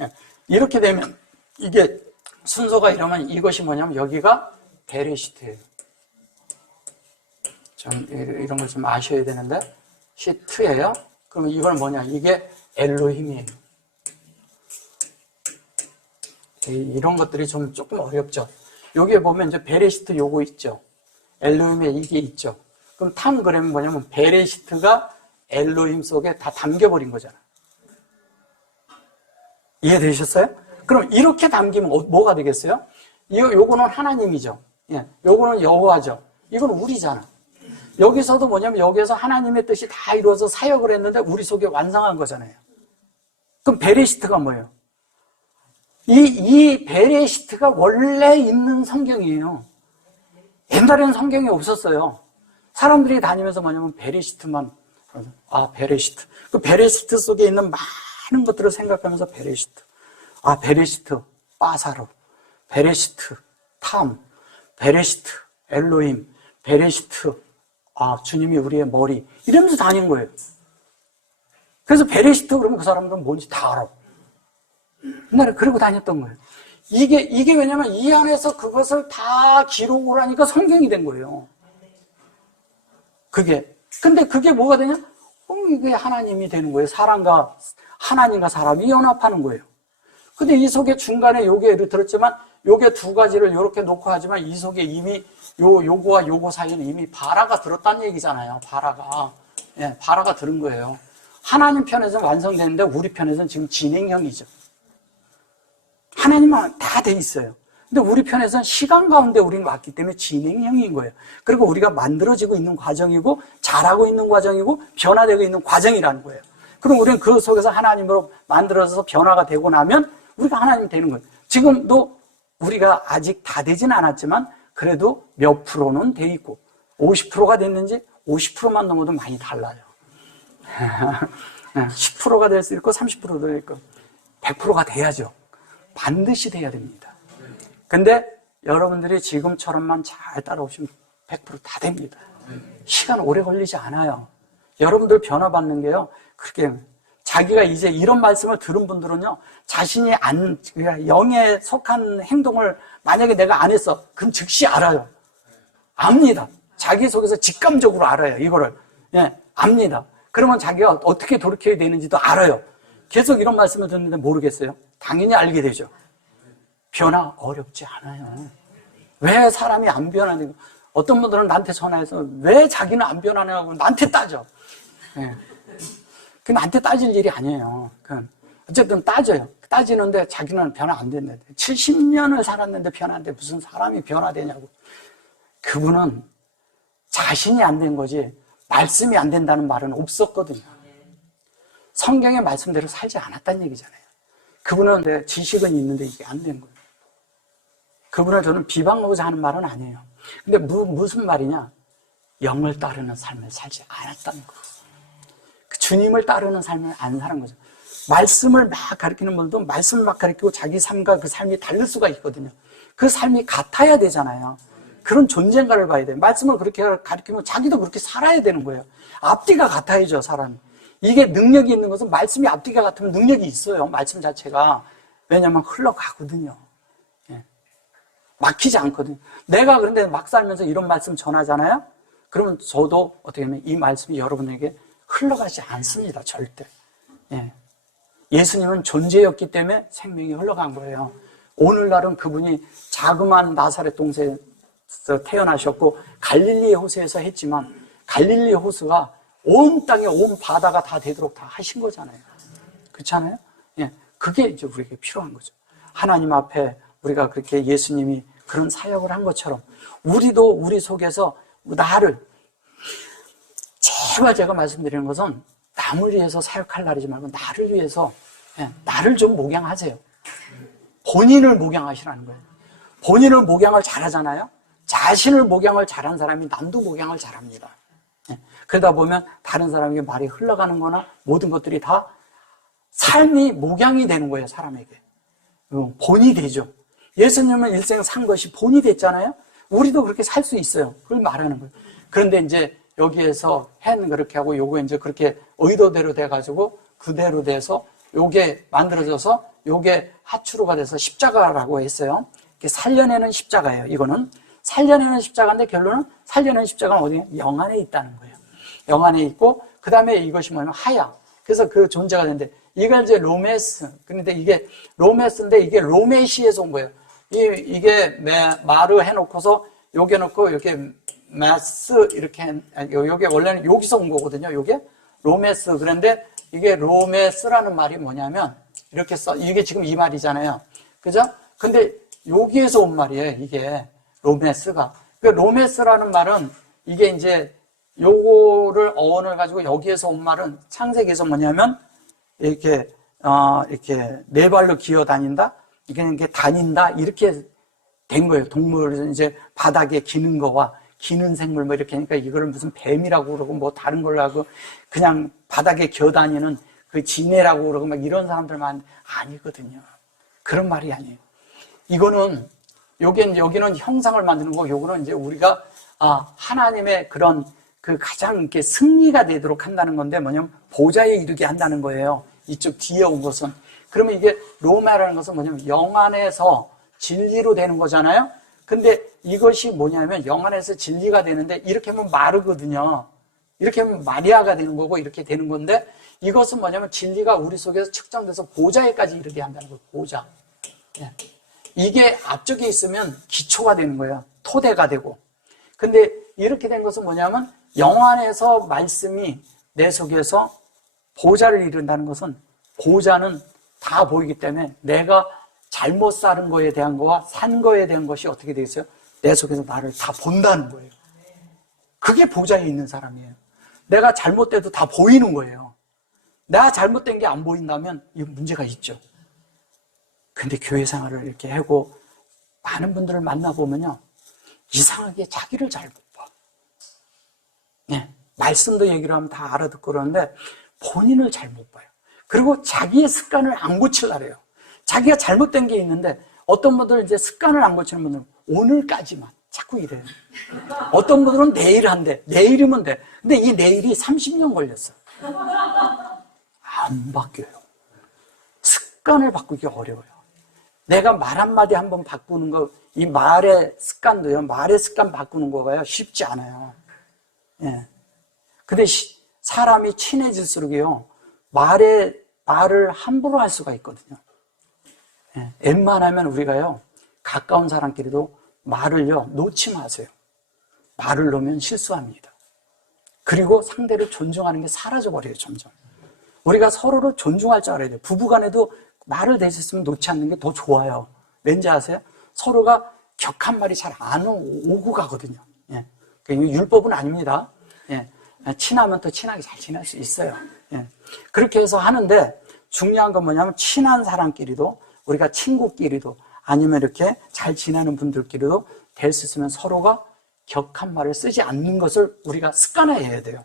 예. 이렇게 되면 이게 순서가 이러면 이것이 뭐냐면 여기가 베레시트예요. 좀 이런 걸 좀 아셔야 되는데 시트예요. 그러면 이건 뭐냐? 이게 엘로힘이에요. 이런 것들이 좀 조금 어렵죠. 여기에 보면 이제 베레시트 요거 있죠. 엘로힘에 이게 있죠. 그럼 탐 그러면 뭐냐면 베레시트가 엘로힘 속에 다 담겨버린 거잖아. 이해되셨어요? 그럼 이렇게 담기면 뭐가 되겠어요? 요거는 하나님이죠. 예, 요거는 여호와죠. 이건 우리잖아. 여기서도 뭐냐면 여기에서 하나님의 뜻이 다 이루어서 사역을 했는데 우리 속에 완성한 거잖아요. 그럼 베레시트가 뭐예요? 이 베레시트가 원래 있는 성경이에요. 옛날에는 성경이 없었어요. 사람들이 다니면서 뭐냐면 베레시트만, 베레시트. 그 베레시트 속에 있는 많은 것들을 생각하면서 베레시트. 베레시트, 빠사로. 베레시트, 탐. 베레시트, 엘로힘. 베레시트, 주님이 우리의 머리. 이러면서 다닌 거예요. 그래서 베레시트 그러면 그 사람들은 뭔지 다 알아. 옛날에 그러고 다녔던 거예요. 이게 왜냐면 이 안에서 그것을 다 기록을 하니까 성경이 된 거예요. 근데 그게 뭐가 되냐? 이게 하나님이 되는 거예요. 하나님과 사람이 연합하는 거예요. 근데 이 속에 중간에 요게 들었지만 요게 두 가지를 요렇게 놓고 하지만 이 속에 이미 요거와 요거 사이에는 이미 바라가 들었다는 얘기잖아요. 바라가 들은 거예요. 하나님 편에서는 완성되는데 우리 편에서는 지금 진행형이죠. 하나님은 다 돼 있어요. 근데 우리 편에서는 시간 가운데 우리는 왔기 때문에 진행형인 거예요. 그리고 우리가 만들어지고 있는 과정이고 자라고 있는 과정이고 변화되고 있는 과정이라는 거예요. 그럼 우리는 그 속에서 하나님으로 만들어서 변화가 되고 나면 우리가 하나님이 되는 거예요. 지금도 우리가 아직 다 되진 않았지만 그래도 몇 프로는 돼 있고 50%가 됐는지 50%만 넘어도 많이 달라요. 10%가 될 수 있고 30%도 될 있고 100%가 돼야죠. 반드시 돼야 됩니다. 근데 여러분들이 지금처럼만 잘 따라오시면 100%다 됩니다. 시간 오래 걸리지 않아요. 여러분들 변화받는 게요, 그렇게 자기가 이제 이런 말씀을 들은 분들은요, 자신이 영에 속한 행동을 만약에 내가 안 했어, 그럼 즉시 알아요. 압니다. 자기 속에서 직감적으로 알아요, 이거를. 예, 압니다. 그러면 자기가 어떻게 돌이켜야 되는지도 알아요. 계속 이런 말씀을 듣는데 모르겠어요? 당연히 알게 되죠. 변화 어렵지 않아요. 왜 사람이 안 변하냐고. 어떤 분들은 나한테 전화해서 왜 자기는 안 변하냐고 나한테 따져. 예. 그 나한테 따질 일이 아니에요. 어쨌든 따져요. 따지는데 자기는 변화 안 된대. 70년을 살았는데 변화인데 무슨 사람이 변화되냐고. 그분은 자신이 안 된 거지 말씀이 안 된다는 말은 없었거든요. 성경의 말씀대로 살지 않았다는 얘기잖아요. 그분은 지식은 있는데 이게 안 된 거예요. 그분을 저는 비방하고자 하는 말은 아니에요. 근데 무슨 말이냐? 영을 따르는 삶을 살지 않았다는 거예요. 그 주님을 따르는 삶을 안 사는 거죠. 말씀을 막 가르치는 분들도 말씀을 막 가르치고 자기 삶과 그 삶이 다를 수가 있거든요. 그 삶이 같아야 되잖아요. 그런 존재인가를 봐야 돼요. 말씀을 그렇게 가르치면 자기도 그렇게 살아야 되는 거예요. 앞뒤가 같아야죠, 사람이. 이게 능력이 있는 것은 말씀이 앞뒤가 같으면 능력이 있어요, 말씀 자체가. 왜냐하면 흘러가거든요. 예. 막히지 않거든요. 내가 그런데 막 살면서 이런 말씀 전하잖아요? 그러면 저도 어떻게 하면 이 말씀이 여러분에게 흘러가지 않습니다, 절대. 예. 예수님은 존재였기 때문에 생명이 흘러간 거예요. 오늘날은 그분이 자그마한 나사렛 동네에서 태어나셨고 갈릴리 호수에서 했지만 갈릴리 호수가 온 땅에 온 바다가 다 되도록 다 하신 거잖아요. 그렇잖아요? 예. 그게 이제 우리에게 필요한 거죠. 하나님 앞에 우리가 그렇게 예수님이 그런 사역을 한 것처럼 우리도 우리 속에서 나를, 제가 말씀드리는 것은 남을 위해서 사역할 날이지 말고 나를 위해서, 나를 좀 목양하세요. 본인을 목양하시라는 거예요. 본인을 목양을 잘하잖아요. 자신을 목양을 잘한 사람이 남도 목양을 잘합니다. 그러다 보면 다른 사람에게 말이 흘러가는 거나 모든 것들이 다 삶이 목양이 되는 거예요, 사람에게. 본이 되죠. 예수님은 일생 산 것이 본이 됐잖아요. 우리도 그렇게 살 수 있어요. 그걸 말하는 거예요. 그런데 이제 여기에서 hen 그렇게 하고 요거 이제 그렇게 의도대로 돼가지고 그대로 돼서 요게 만들어져서 요게 하추로가 돼서 십자가라고 했어요. 이렇게 살려내는 십자가예요. 이거는 살려내는 십자가인데 결론은 살려내는 십자가는 어디에? 영 안에 있다는 거예요. 영 안에 있고 그 다음에 이것이 뭐냐면 하야. 그래서 그 존재가 되는데 이걸 이제 로메스. 그런데 이게 로메스인데 이게 로메시에서 온 거예요. 이게 마르 해놓고서 요게 놓고 이렇게 메스 이렇게 요게 원래는 여기서 온 거거든요. 요게 로메스. 그런데 이게 로메스라는 말이 뭐냐면 이렇게 이게 지금 이 말이잖아요. 그죠? 근데 여기에서 온 말이에요. 이게 로메스가. 그 로메스라는 말은 이게 이제 요거를 어원을 가지고 여기에서 온 말은 창세기에서 뭐냐면 이렇게 네 발로 기어 다닌다. 이게 다닌다. 이렇게 된 거예요. 동물 이제 바닥에 기는 거와 기는 생물 뭐 이렇게 하니까 이걸 무슨 뱀이라고 그러고 뭐 다른 걸로 하고 그냥 바닥에 기어 다니는 그 지네라고 그러고 막 이런 사람들만 아니거든요. 그런 말이 아니에요. 이거는 여기는 형상을 만드는 거고 요거는 이제 우리가 하나님의 그런 그 가장 이렇게 승리가 되도록 한다는 건데 뭐냐면 보좌에 이르게 한다는 거예요. 이쪽 뒤에 온 것은. 그러면 이게 로마라는 것은 뭐냐면 영 안에서 진리로 되는 거잖아요. 근데 이것이 뭐냐면 영 안에서 진리가 되는데 이렇게 하면 마르거든요. 이렇게 하면 마리아가 되는 거고 이렇게 되는 건데 이것은 뭐냐면 진리가 우리 속에서 측정돼서 보좌에까지 이르게 한다는 거예요. 보좌. 예. 이게 앞쪽에 있으면 기초가 되는 거예요. 토대가 되고. 근데 이렇게 된 것은 뭐냐면 영 안에서 말씀이 내 속에서 보좌를 이룬다는 것은 보좌는 다 보이기 때문에 내가 잘못 사는 거에 대한 거와 산 거에 대한 것이 어떻게 되겠어요? 내 속에서 나를 다 본다는 거예요. 그게 보좌에 있는 사람이에요. 내가 잘못돼도 다 보이는 거예요. 내가 잘못된 게 안 보인다면 이 문제가 있죠. 근데 교회 생활을 이렇게 하고 많은 분들을 만나보면요. 이상하게 자기를 잘 못 봐. 네. 말씀도 얘기를 하면 다 알아듣고 그러는데 본인을 잘 못 봐요. 그리고 자기의 습관을 안 고치려고 해요. 자기가 잘못된 게 있는데 어떤 분들은 이제 습관을 안 고치는 분들은 오늘까지만 자꾸 이래요. 어떤 분들은 내일 한대. 내일이면 돼. 근데 이 내일이 30년 걸렸어. 안 바뀌어요. 습관을 바꾸기 어려워요. 내가 말 한마디 한번 바꾸는 거, 이 말의 습관도요, 말의 습관 바꾸는 거가요, 쉽지 않아요. 예. 근데 사람이 친해질수록요, 말을 함부로 할 수가 있거든요. 예. 웬만하면 우리가요, 가까운 사람끼리도 말을요, 놓지 마세요. 말을 놓으면 실수합니다. 그리고 상대를 존중하는 게 사라져버려요, 점점. 우리가 서로를 존중할 줄 알아야 돼요. 부부간에도 말을 대셨으면 놓지 않는 게 더 좋아요. 왠지 아세요? 서로가 격한 말이 잘 안 오고 가거든요. 예. 율법은 아닙니다. 예. 친하면 더 친하게 잘 지낼 수 있어요. 예. 그렇게 해서 하는데 중요한 건 뭐냐면 친한 사람끼리도 우리가 친구끼리도 아니면 이렇게 잘 지내는 분들끼리도 될 수 있으면 서로가 격한 말을 쓰지 않는 것을 우리가 습관화해야 돼요.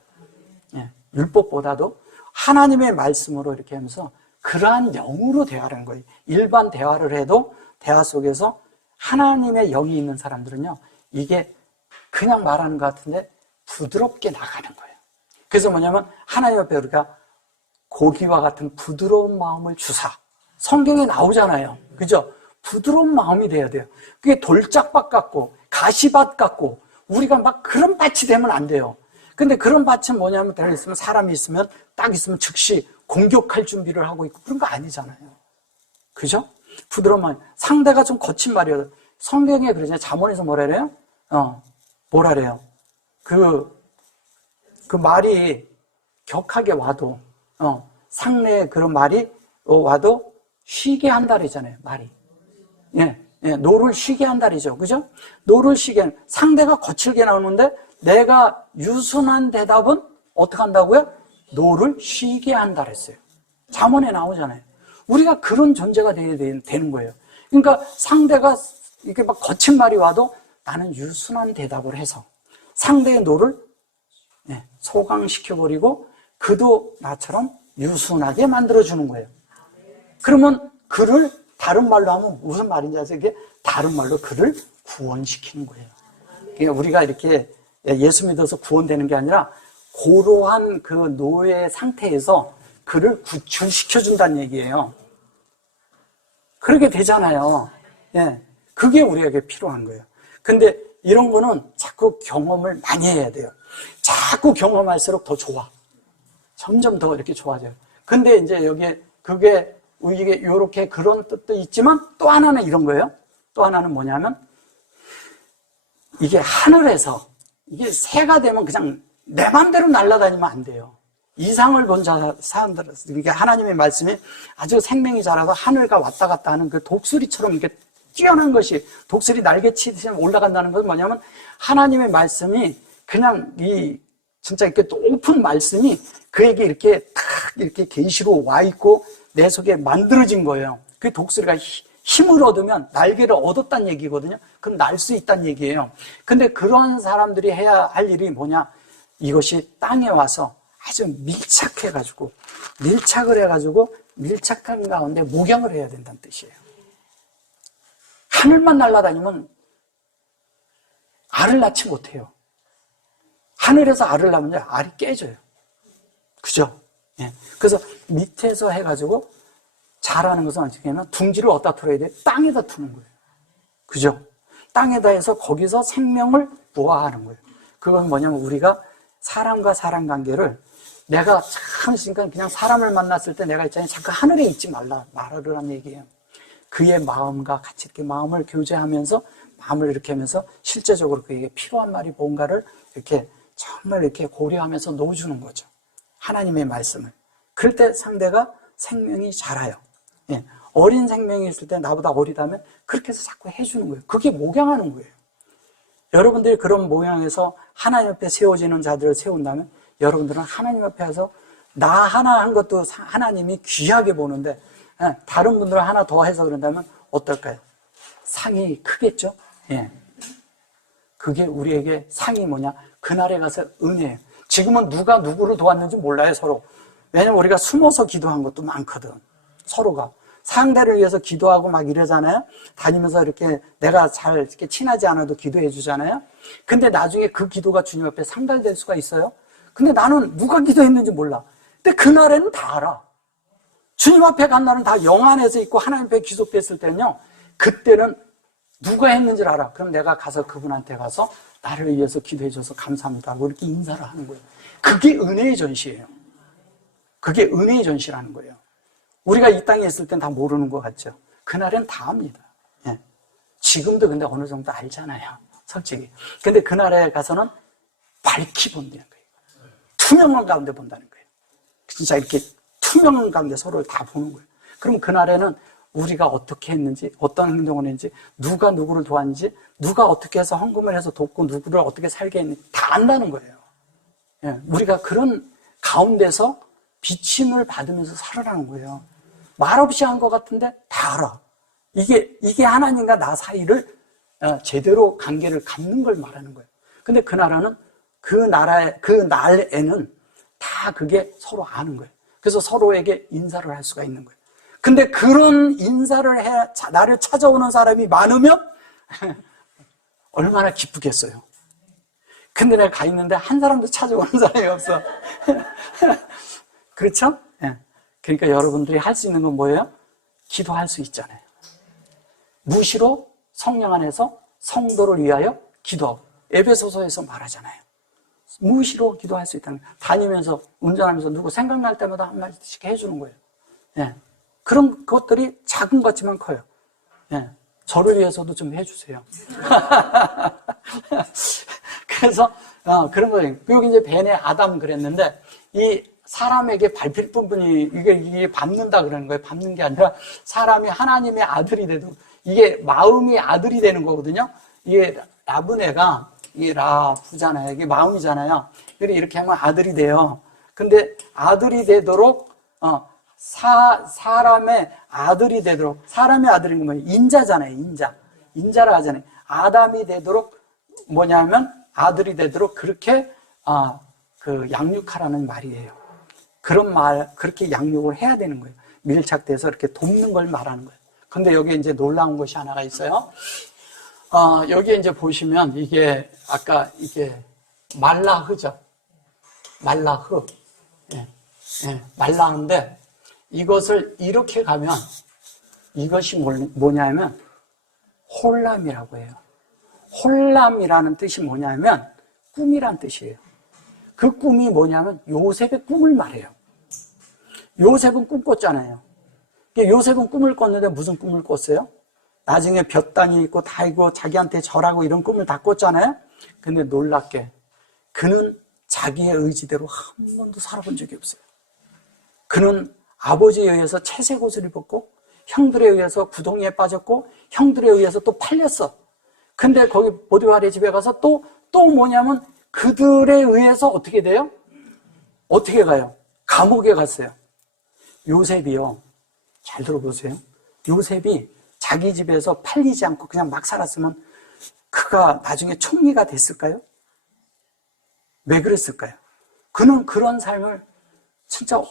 예. 율법보다도 하나님의 말씀으로 이렇게 하면서 그러한 영으로 대화를 하는 거예요. 일반 대화를 해도 대화 속에서 하나님의 영이 있는 사람들은요, 이게 그냥 말하는 것 같은데 부드럽게 나가는 거예요. 그래서 뭐냐면 하나님 앞에 우리가 고기와 같은 부드러운 마음을 주사. 성경에 나오잖아요. 그죠? 부드러운 마음이 돼야 돼요. 그게 돌짝밭 같고 가시밭 같고 우리가 막 그런 밭이 되면 안 돼요. 근데 그런 밭은 뭐냐면 대략 있으면 사람이 있으면 딱 있으면 즉시 공격할 준비를 하고 있고 그런 거 아니잖아요. 그죠? 부드러운 말. 상대가 좀 거친 말이에요. 성경에 그러잖아요. 잠언에서 뭐라 그래요? 뭐라 그래요? 그 말이 격하게 와도, 상대의 그런 말이 와도 쉬게 한다 그러잖아요. 말이. 예, 노를 쉬게 한다리죠. 그죠? 노를 쉬게, 상대가 거칠게 나오는데 내가 유순한 대답은 어떻게 한다고요? 노를 쉬게 한다 그랬어요. 잠언에 나오잖아요. 우리가 그런 존재가 되어야 되는 거예요. 그러니까 상대가 이렇게 막 거친 말이 와도 나는 유순한 대답을 해서 상대의 노를 소강시켜버리고 그도 나처럼 유순하게 만들어주는 거예요. 그러면 그를 다른 말로 하면 무슨 말인지 아세요? 이게 다른 말로 그를 구원시키는 거예요. 그러니까 우리가 이렇게 예수 믿어서 구원되는 게 아니라 고로한 그 노예 상태에서 그를 구출시켜준다는 얘기예요. 그렇게 되잖아요. 예. 그게 우리에게 필요한 거예요. 근데 이런 거는 자꾸 경험을 많이 해야 돼요. 자꾸 경험할수록 더 좋아. 점점 더 이렇게 좋아져요. 근데 이제 그게 이게 이렇게 그런 뜻도 있지만 또 하나는 이런 거예요. 또 하나는 뭐냐면 이게 하늘에서 이게 새가 되면 그냥 내 맘대로 날아다니면 안 돼요. 이상을 본 사람들, 이게 하나님의 말씀이 아주 생명이 자라서 하늘과 왔다 갔다 하는 그 독수리처럼 이렇게 뛰어난 것이, 독수리 날개 치듯이 올라간다는 것은 뭐냐면 하나님의 말씀이 그냥 진짜 이렇게 높은 말씀이 그에게 이렇게 탁 이렇게 계시로 와 있고 내 속에 만들어진 거예요. 그 독수리가 힘을 얻으면 날개를 얻었다는 얘기거든요. 그럼 날 수 있다는 얘기예요. 근데 그런 사람들이 해야 할 일이 뭐냐? 이것이 땅에 와서 아주 밀착을 해가지고 밀착한 가운데 목양을 해야 된다는 뜻이에요. 하늘만 날아다니면 알을 낳지 못해요. 하늘에서 알을 낳으면 알이 깨져요. 그죠? 예. 그래서 밑에서 해가지고 자라는 것은 어떻게 하면 둥지를 어디다 틀어야 돼요? 땅에다 트는 거예요. 그죠? 땅에다 해서 거기서 생명을 부화하는 거예요. 그건 뭐냐면 우리가 사람과 사람 관계를 내가 참 그냥 사람을 만났을 때 내가 있잖아요. 잠깐 하늘에 있지 말라라는 얘기예요. 그의 마음과 같이 이렇게 마음을 교제하면서 마음을 이렇게 하면서 실제적으로 그에게 필요한 말이 뭔가를 이렇게 정말 이렇게 고려하면서 놓아주는 거죠. 하나님의 말씀을. 그럴 때 상대가 생명이 자라요. 예. 어린 생명이 있을 때 나보다 어리다면 그렇게 해서 자꾸 해주는 거예요. 그게 목양하는 거예요. 여러분들이 그런 모양에서 하나님 앞에 세워지는 자들을 세운다면 여러분들은 하나님 앞에 와서 나 하나 한 것도 하나님이 귀하게 보는데 다른 분들은 하나 더 해서 그런다면 어떨까요? 상이 크겠죠? 예. 그게 우리에게 상이 뭐냐? 그날에 가서 은혜예요. 지금은 누가 누구를 도왔는지 몰라요, 서로. 왜냐면 우리가 숨어서 기도한 것도 많거든. 서로가. 상대를 위해서 기도하고 막 이러잖아요. 다니면서 이렇게 내가 잘 이렇게 친하지 않아도 기도해 주잖아요. 근데 나중에 그 기도가 주님 앞에 상달될 수가 있어요. 근데 나는 누가 기도했는지 몰라. 근데 그날에는 다 알아. 주님 앞에 간 날은 다 영 안에서 있고 하나님 앞에 귀속됐을 때는요, 그때는 누가 했는지를 알아. 그럼 내가 가서 그분한테 가서 나를 위해서 기도해 줘서 감사합니다 하고 이렇게 인사를 하는 거예요. 그게 은혜의 전시예요. 그게 은혜의 전시라는 거예요. 우리가 이 땅에 있을 땐 다 모르는 것 같죠. 그날엔 다 압니다. 예. 지금도 근데 어느 정도 알잖아요. 솔직히. 근데 그날에 가서는 밝히 본다는 거예요. 투명한 가운데 본다는 거예요. 진짜 이렇게 투명한 가운데 서로를 다 보는 거예요. 그럼 그날에는 우리가 어떻게 했는지, 어떤 행동을 했는지, 누가 누구를 도왔는지, 누가 어떻게 해서 헌금을 해서 돕고 누구를 어떻게 살게 했는지 다 안다는 거예요. 예. 우리가 그런 가운데서 비침을 받으면서 살아가는 거예요. 말없이 한 것 같은데 다 알아. 이게 하나님과 나 사이를 제대로 관계를 갖는 걸 말하는 거예요. 근데 그 나라는 그 날에는 다 그게 서로 아는 거예요. 그래서 서로에게 인사를 할 수가 있는 거예요. 근데 그런 인사를 나를 찾아오는 사람이 많으면 얼마나 기쁘겠어요. 근데 내가 가 있는데 한 사람도 찾아오는 사람이 없어. 그렇죠? 예. 그러니까 여러분들이 할 수 있는 건 뭐예요? 기도할 수 있잖아요. 무시로 성령 안에서 성도를 위하여 기도하고, 에베소서에서 말하잖아요. 무시로 기도할 수 있다는 거예요. 다니면서 운전하면서 누구 생각날 때마다 한마디씩 해주는 거예요. 예. 그런 것들이 작은 것 같지만 커요. 예. 저를 위해서도 좀 해주세요. 그래서 그런 거예요. 여기 이제 벤의 아담 그랬는데, 이 사람에게 밟힐 부분이 이게 밟는다 그러는 거예요. 밟는 게 아니라 사람이 하나님의 아들이 돼도 이게 마음이 아들이 되는 거거든요. 이게 라브네가 이게 라부잖아요. 이게 마음이잖아요. 그래서 이렇게 하면 아들이 돼요. 근데 아들이 되도록 사람의 아들이 되도록, 사람의 아들인 건 뭐예요? 인자잖아요. 인자라 하잖아요. 아담이 되도록 뭐냐면 아들이 되도록 그렇게 그 양육하라는 말이에요. 그렇게 양육을 해야 되는 거예요. 밀착돼서 이렇게 돕는 걸 말하는 거예요. 근데 여기 이제 놀라운 것이 하나가 있어요. 여기에 이제 보시면 이게 아까 이게 말라흐죠. 말라흐. 예, 말라흐인데 이것을 이렇게 가면 이것이 뭐냐면 홀람이라고 해요. 홀람이라는 뜻이 뭐냐면 꿈이란 뜻이에요. 그 꿈이 뭐냐면 요셉의 꿈을 말해요. 요셉은 꿈 꿨잖아요. 요셉은 꿈을 꿨는데 무슨 꿈을 꿨어요? 나중에 볕땅이 있고 다 있고 자기한테 절하고 이런 꿈을 다 꿨잖아요. 근데 놀랍게 그는 자기의 의지대로 한 번도 살아본 적이 없어요. 그는 아버지에 의해서 채색 옷을 입었고 형들에 의해서 구덩이에 빠졌고 형들에 의해서 또 팔렸어. 근데 거기 보디발의 집에 가서 또 뭐냐면 그들에 의해서 어떻게 돼요? 어떻게 가요? 감옥에 갔어요. 요셉이요. 잘 들어보세요. 요셉이 자기 집에서 팔리지 않고 그냥 막 살았으면 그가 나중에 총리가 됐을까요? 왜 그랬을까요? 그는 그런 삶을 진짜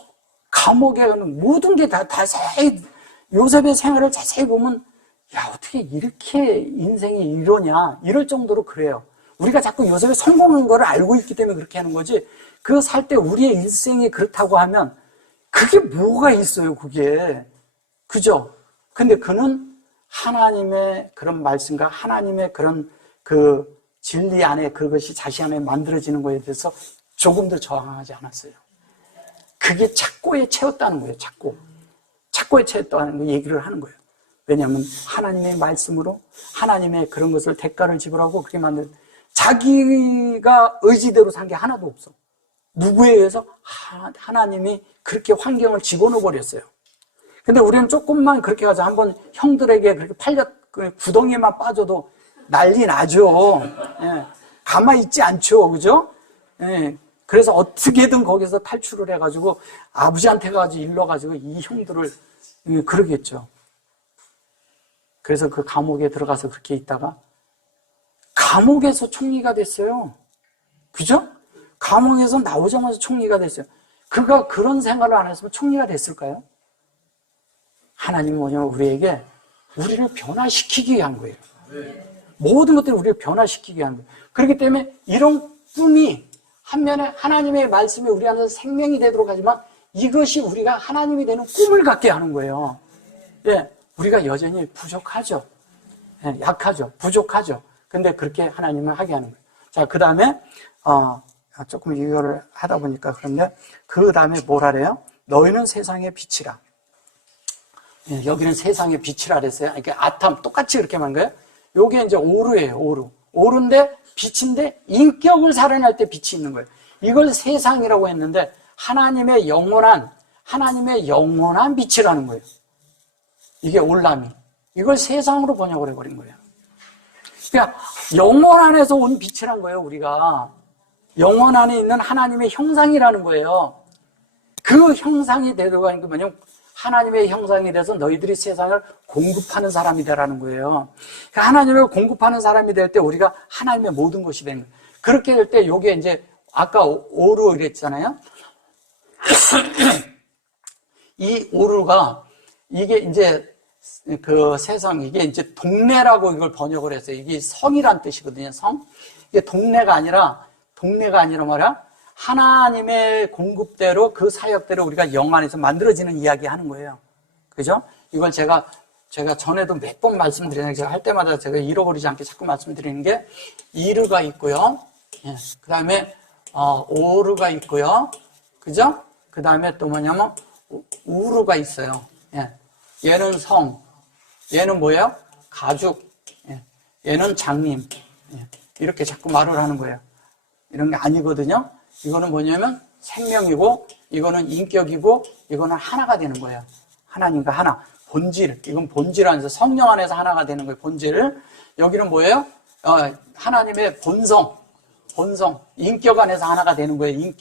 감옥에 가는 모든 게 다 자세히 요셉의 생활을 자세히 보면 야 어떻게 이렇게 인생이 이러냐 이럴 정도로 그래요. 우리가 자꾸 요셉이 성공한 거를 알고 있기 때문에 그렇게 하는 거지 그거 살 때 우리의 일생이 그렇다고 하면 그게 뭐가 있어요 그게 그죠? 근데 그는 하나님의 그런 말씀과 하나님의 그런 그 진리 안에 그것이 자신 안에 만들어지는 것에 대해서 조금도 저항하지 않았어요. 그게 착고에 채웠다는 거예요. 착고에 채웠다는 거 얘기를 하는 거예요. 왜냐하면 하나님의 말씀으로 하나님의 그런 것을 대가를 지불하고 그렇게 만든 자기가 의지대로 산 게 하나도 없어. 누구에 의해서? 하나님이 그렇게 환경을 집어넣어 버렸어요. 근데 우리는 조금만 그렇게 가서 한번 형들에게 그렇게 구덩이에만 빠져도 난리 나죠. 예. 가만히 있지 않죠. 그죠? 예. 그래서 어떻게든 거기서 탈출을 해가지고 아버지한테 가가지고 일러가지고 이 형들을 그러겠죠. 그래서 그 감옥에 들어가서 그렇게 있다가 감옥에서 총리가 됐어요. 그죠? 감옥에서 나오자마자 총리가 됐어요. 그가 그런 생활을 안 했으면 총리가 됐을까요? 하나님은 뭐냐면 우리를 변화시키기 위한 거예요. 모든 것들을 우리를 변화시키기 위한 거예요. 그렇기 때문에 이런 꿈이 한면에 하나님의 말씀이 우리 안에서 생명이 되도록 하지만 이것이 우리가 하나님이 되는 꿈을 갖게 하는 거예요. 예, 우리가 여전히 부족하죠. 예, 약하죠. 부족하죠. 근데 그렇게 하나님은 하게 하는 거예요. 자, 그 다음에, 조금 이거를 하다 보니까 그런데, 그 다음에 뭘 하래요? 너희는 세상의 빛이라. 예, 여기는 세상의 빛이라 그랬어요. 이렇게 아탐, 똑같이 이렇게 만 거예요. 요게 이제 오르예요, 오르. 오르인데, 빛인데, 인격을 살아날 때 빛이 있는 거예요. 이걸 세상이라고 했는데, 하나님의 영원한 빛이라는 거예요. 이게 올람이. 이걸 세상으로 번역을 해버린 거예요. 그러니까 영원 안에서 온 빛이란 거예요, 우리가. 영원 안에 있는 하나님의 형상이라는 거예요. 그 형상이 되도록 하는 게 뭐냐면 하나님의 형상이 돼서 너희들이 세상을 공급하는 사람이 되라는 거예요. 그러니까 하나님을 공급하는 사람이 될 때 우리가 하나님의 모든 것이 되는 거예요. 그렇게 될 때 요게 이제 아까 오르 이랬잖아요. 이 오르가 이게 이제 그 세상, 이게 이제 동네라고 이걸 번역을 했어요. 이게 성이란 뜻이거든요, 성. 이게 동네가 아니라 말이야. 하나님의 공급대로 그 사역대로 우리가 영 안에서 만들어지는 이야기 하는 거예요. 그죠? 이걸 제가 전에도 몇 번 말씀드리는데 제가 할 때마다 제가 잃어버리지 않게 자꾸 말씀드리는 게 이르가 있고요. 예. 그 다음에, 오르가 있고요. 그죠? 그 다음에 또 뭐냐면, 우르가 있어요. 예. 얘는 성, 얘는 뭐예요? 가죽, 예. 얘는 장님, 예. 이렇게 자꾸 말을 하는 거예요. 이런 게 아니거든요. 이거는 뭐냐면 생명이고, 이거는 인격이고, 이거는 하나가 되는 거예요. 하나님과 하나. 본질, 이건 본질 안에서 성령 안에서 하나가 되는 거예요. 본질. 여기는 뭐예요? 하나님의 본성, 인격 안에서 하나가 되는 거예요.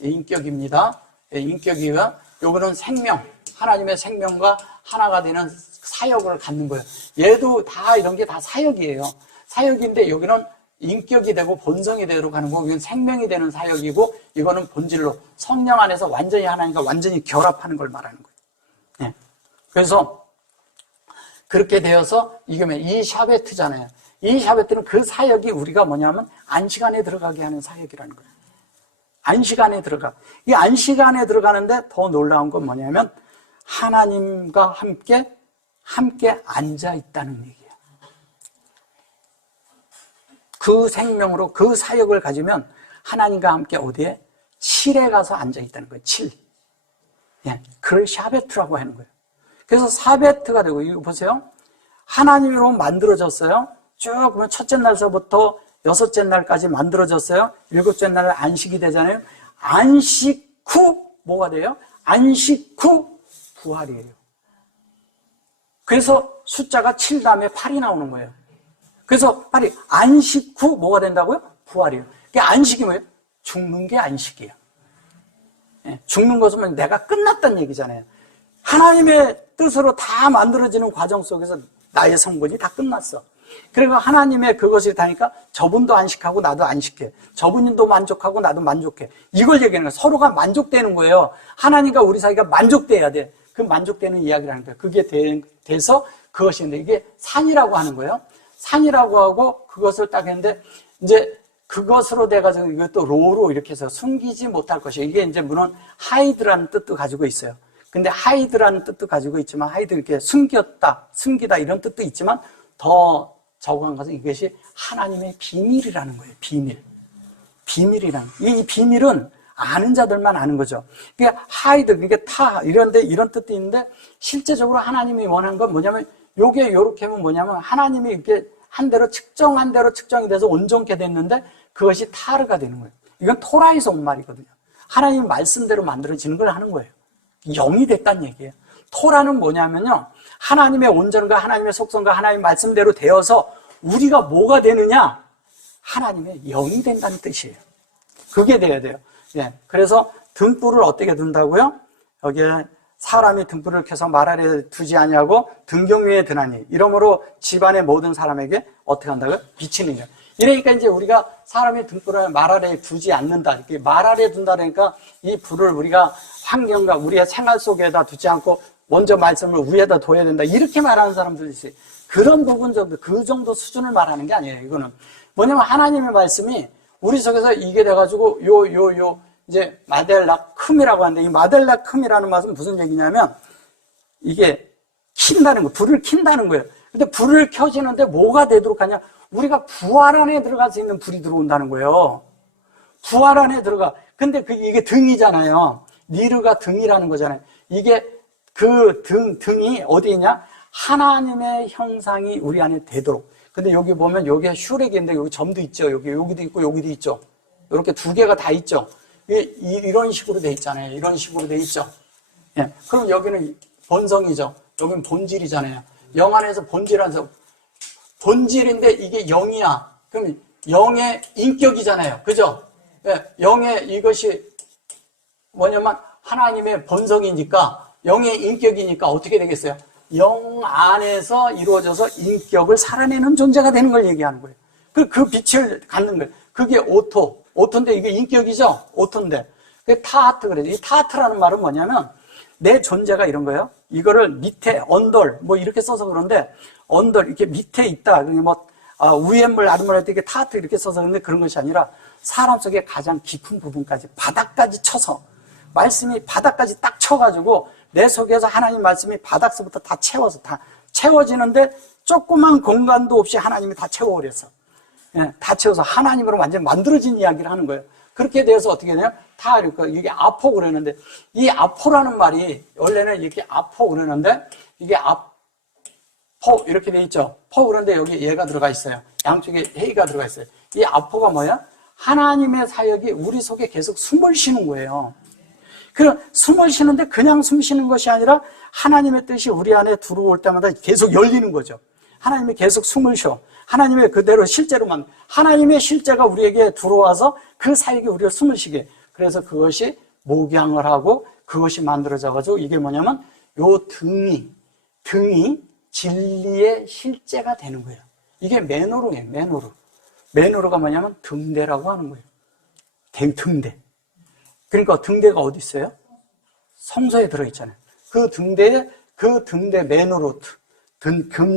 인격입니다. 예, 인격이고요. 요거는 생명, 하나님의 생명과 하나가 되는 사역을 갖는 거예요. 얘도 다 이런 게 다 사역이에요. 사역인데 여기는 인격이 되고 본성이 되도록 하는 거고, 이건 생명이 되는 사역이고, 이거는 본질로 성령 안에서 완전히 하나님과 완전히 결합하는 걸 말하는 거예요. 네. 그래서 그렇게 되어서 이 샤베트잖아요. 이 샤베트는 그 사역이 우리가 뭐냐면 안식안에 들어가게 하는 사역이라는 거예요. 안식안에 들어가. 이 안식안에 들어가는데 더 놀라운 건 뭐냐면 하나님과 함께 앉아 있다는 얘기예요. 그 생명으로 그 사역을 가지면 하나님과 함께 어디에? 7에 가서 앉아 있다는 거예요. 7. 예, 그걸 샤베트라고 하는 거예요. 그래서 사베트가 되고, 이거 보세요. 하나님으로 만들어졌어요. 쭉 그러면 첫째 날서부터 여섯째 날까지 만들어졌어요. 일곱째 날은 안식이 되잖아요. 안식 후 뭐가 돼요? 안식 후 부활이에요. 그래서 숫자가 7 다음에 8이 나오는 거예요. 그래서 빨리 안식 후 뭐가 된다고요? 부활이에요. 그게 안식이 뭐예요? 죽는 게 안식이에요. 예, 죽는 것은 내가 끝났다는 얘기잖아요. 하나님의 뜻으로 다 만들어지는 과정 속에서 나의 성분이 다 끝났어. 그리고 하나님의 그것이 다니까 저분도 안식하고 나도 안식해. 저분도 만족하고 나도 만족해. 이걸 얘기하는 거예요. 서로가 만족되는 거예요. 하나님과 우리 사이가 만족돼야 돼. 그 만족되는 이야기라는 거예요. 그게 돼서 그것이 있는데 이게 산이라고 하는 거예요. 산이라고 하고 그것을 딱 했는데 이제 그것으로 돼가지고 이것도 로로 이렇게 해서 숨기지 못할 것이에요. 이게 이제 물론 하이드라는 뜻도 가지고 있어요. 근데 하이드라는 뜻도 가지고 있지만 하이드 이렇게 숨기다 이런 뜻도 있지만 더 적은 것은 이것이 하나님의 비밀이라는 거예요. 비밀이라는. 이 비밀은 아는 자들만 아는 거죠. 그러니까 하이드, 그러니까 이런 뜻도 있는데 실제적으로 하나님이 원하는 건 뭐냐면 요게 요렇게 하면 뭐냐면 하나님이 이렇게 한 대로 측정이 돼서 온전케 됐는데 그것이 타르가 되는 거예요. 이건 토라에서 온 말이거든요. 하나님 말씀대로 만들어지는 걸 하는 거예요. 영이 됐다는 얘기예요. 토라는 뭐냐면요. 하나님의 온전과 하나님의 속성과 하나님의 말씀대로 되어서 우리가 뭐가 되느냐? 하나님의 영이 된다는 뜻이에요. 그게 돼야 돼요. 예. 그래서 등불을 어떻게 둔다고요? 여기에 사람이 등불을 켜서 말 아래 두지 아니하고 등경 위에 드나니 이러므로 집안의 모든 사람에게 어떻게 한다고요? 비치는 거예요. 이러니까 이제 우리가 사람의 등불을 말 아래에 두지 않는다. 이렇게 말 아래에 둔다니까 이 불을 우리가 환경과 우리의 생활 속에다 두지 않고 먼저 말씀을 위에다 둬야 된다. 이렇게 말하는 사람들이 있어요. 그런 부분 정도, 그 정도 수준을 말하는 게 아니에요. 이거는 뭐냐면 하나님의 말씀이 우리 속에서 이게 돼가지고 이제 마델라쿰이라고 하는데, 이 마델라쿰이라는 말은 무슨 얘기냐면 이게 킨다는 거, 불을 킨다는 거예요. 근데 불을 켜지는데 뭐가 되도록 하냐? 우리가 부활 안에 들어갈 수 있는 불이 들어온다는 거예요. 부활 안에 들어가. 근데 이게 등이잖아요. 니르가 등이라는 거잖아요. 이게 그 등이 어디 있냐? 하나님의 형상이 우리 안에 되도록. 근데 여기 보면 여기가 슈렉인데 여기 점도 있죠. 여기도 있고 여기도 있죠. 이렇게 두 개가 다 있죠. 이런 식으로 돼 있잖아요. 이런 식으로 돼 있죠. 예. 그럼 여기는 본성이죠. 여기는 본질이잖아요. 영 안에서 본질하면서 본질인데 이게 영이야. 그럼 영의 인격이잖아요. 그죠? 예. 영의 이것이 뭐냐면 하나님의 본성이니까 영의 인격이니까 어떻게 되겠어요? 영 안에서 이루어져서 인격을 살아내는 존재가 되는 걸 얘기하는 거예요. 그 빛을 갖는 거예요. 그게 오토인데 이게 인격이죠? 오토인데. 그게 타하트 그래요. 이 타하트라는 말은 뭐냐면 내 존재가 이런 거예요. 이거를 밑에 언덜 뭐 이렇게 써서 그런데 언덜 이렇게 밑에 있다. 위에 물 아랫물 할 때 이게 타하트 이렇게 써서 그런데 그런 것이 아니라 사람 속에 가장 깊은 부분까지 바닥까지 쳐서 말씀이 바닥까지 딱 쳐가지고 내 속에서 하나님 말씀이 바닥서부터 다 채워서 다 채워지는데 조그만 공간도 없이 하나님이 다 채워버렸어. 예, 다 채워서 하나님으로 완전 만들어진 이야기를 하는 거예요. 그렇게 돼서 어떻게 되냐? 다 이게 아포 그러는데 이 아포라는 말이 원래는 이렇게 아포 그러는데 이게 아포 이렇게 돼 있죠. 포 그런데 여기 얘가 들어가 있어요. 양쪽에 헤이가 들어가 있어요. 이 아포가 뭐야? 하나님의 사역이 우리 속에 계속 숨을 쉬는 거예요. 그럼 숨을 쉬는데 그냥 숨 쉬는 것이 아니라 하나님의 뜻이 우리 안에 들어올 때마다 계속 열리는 거죠. 하나님이 계속 숨을 쉬어. 하나님의 그대로 실제로만 하나님의 실제가 우리에게 들어와서 그 사역이 우리가 숨을 쉬게. 그래서 그것이 목양을 하고 그것이 만들어져가지고 이게 뭐냐면 요 등이 진리의 실제가 되는 거예요. 이게 메노르예요. 메노르가 뭐냐면 등대라고 하는 거예요. 등대. 그러니까 등대가 어디 있어요? 성소에 들어있잖아요. 그 등대 메노로트,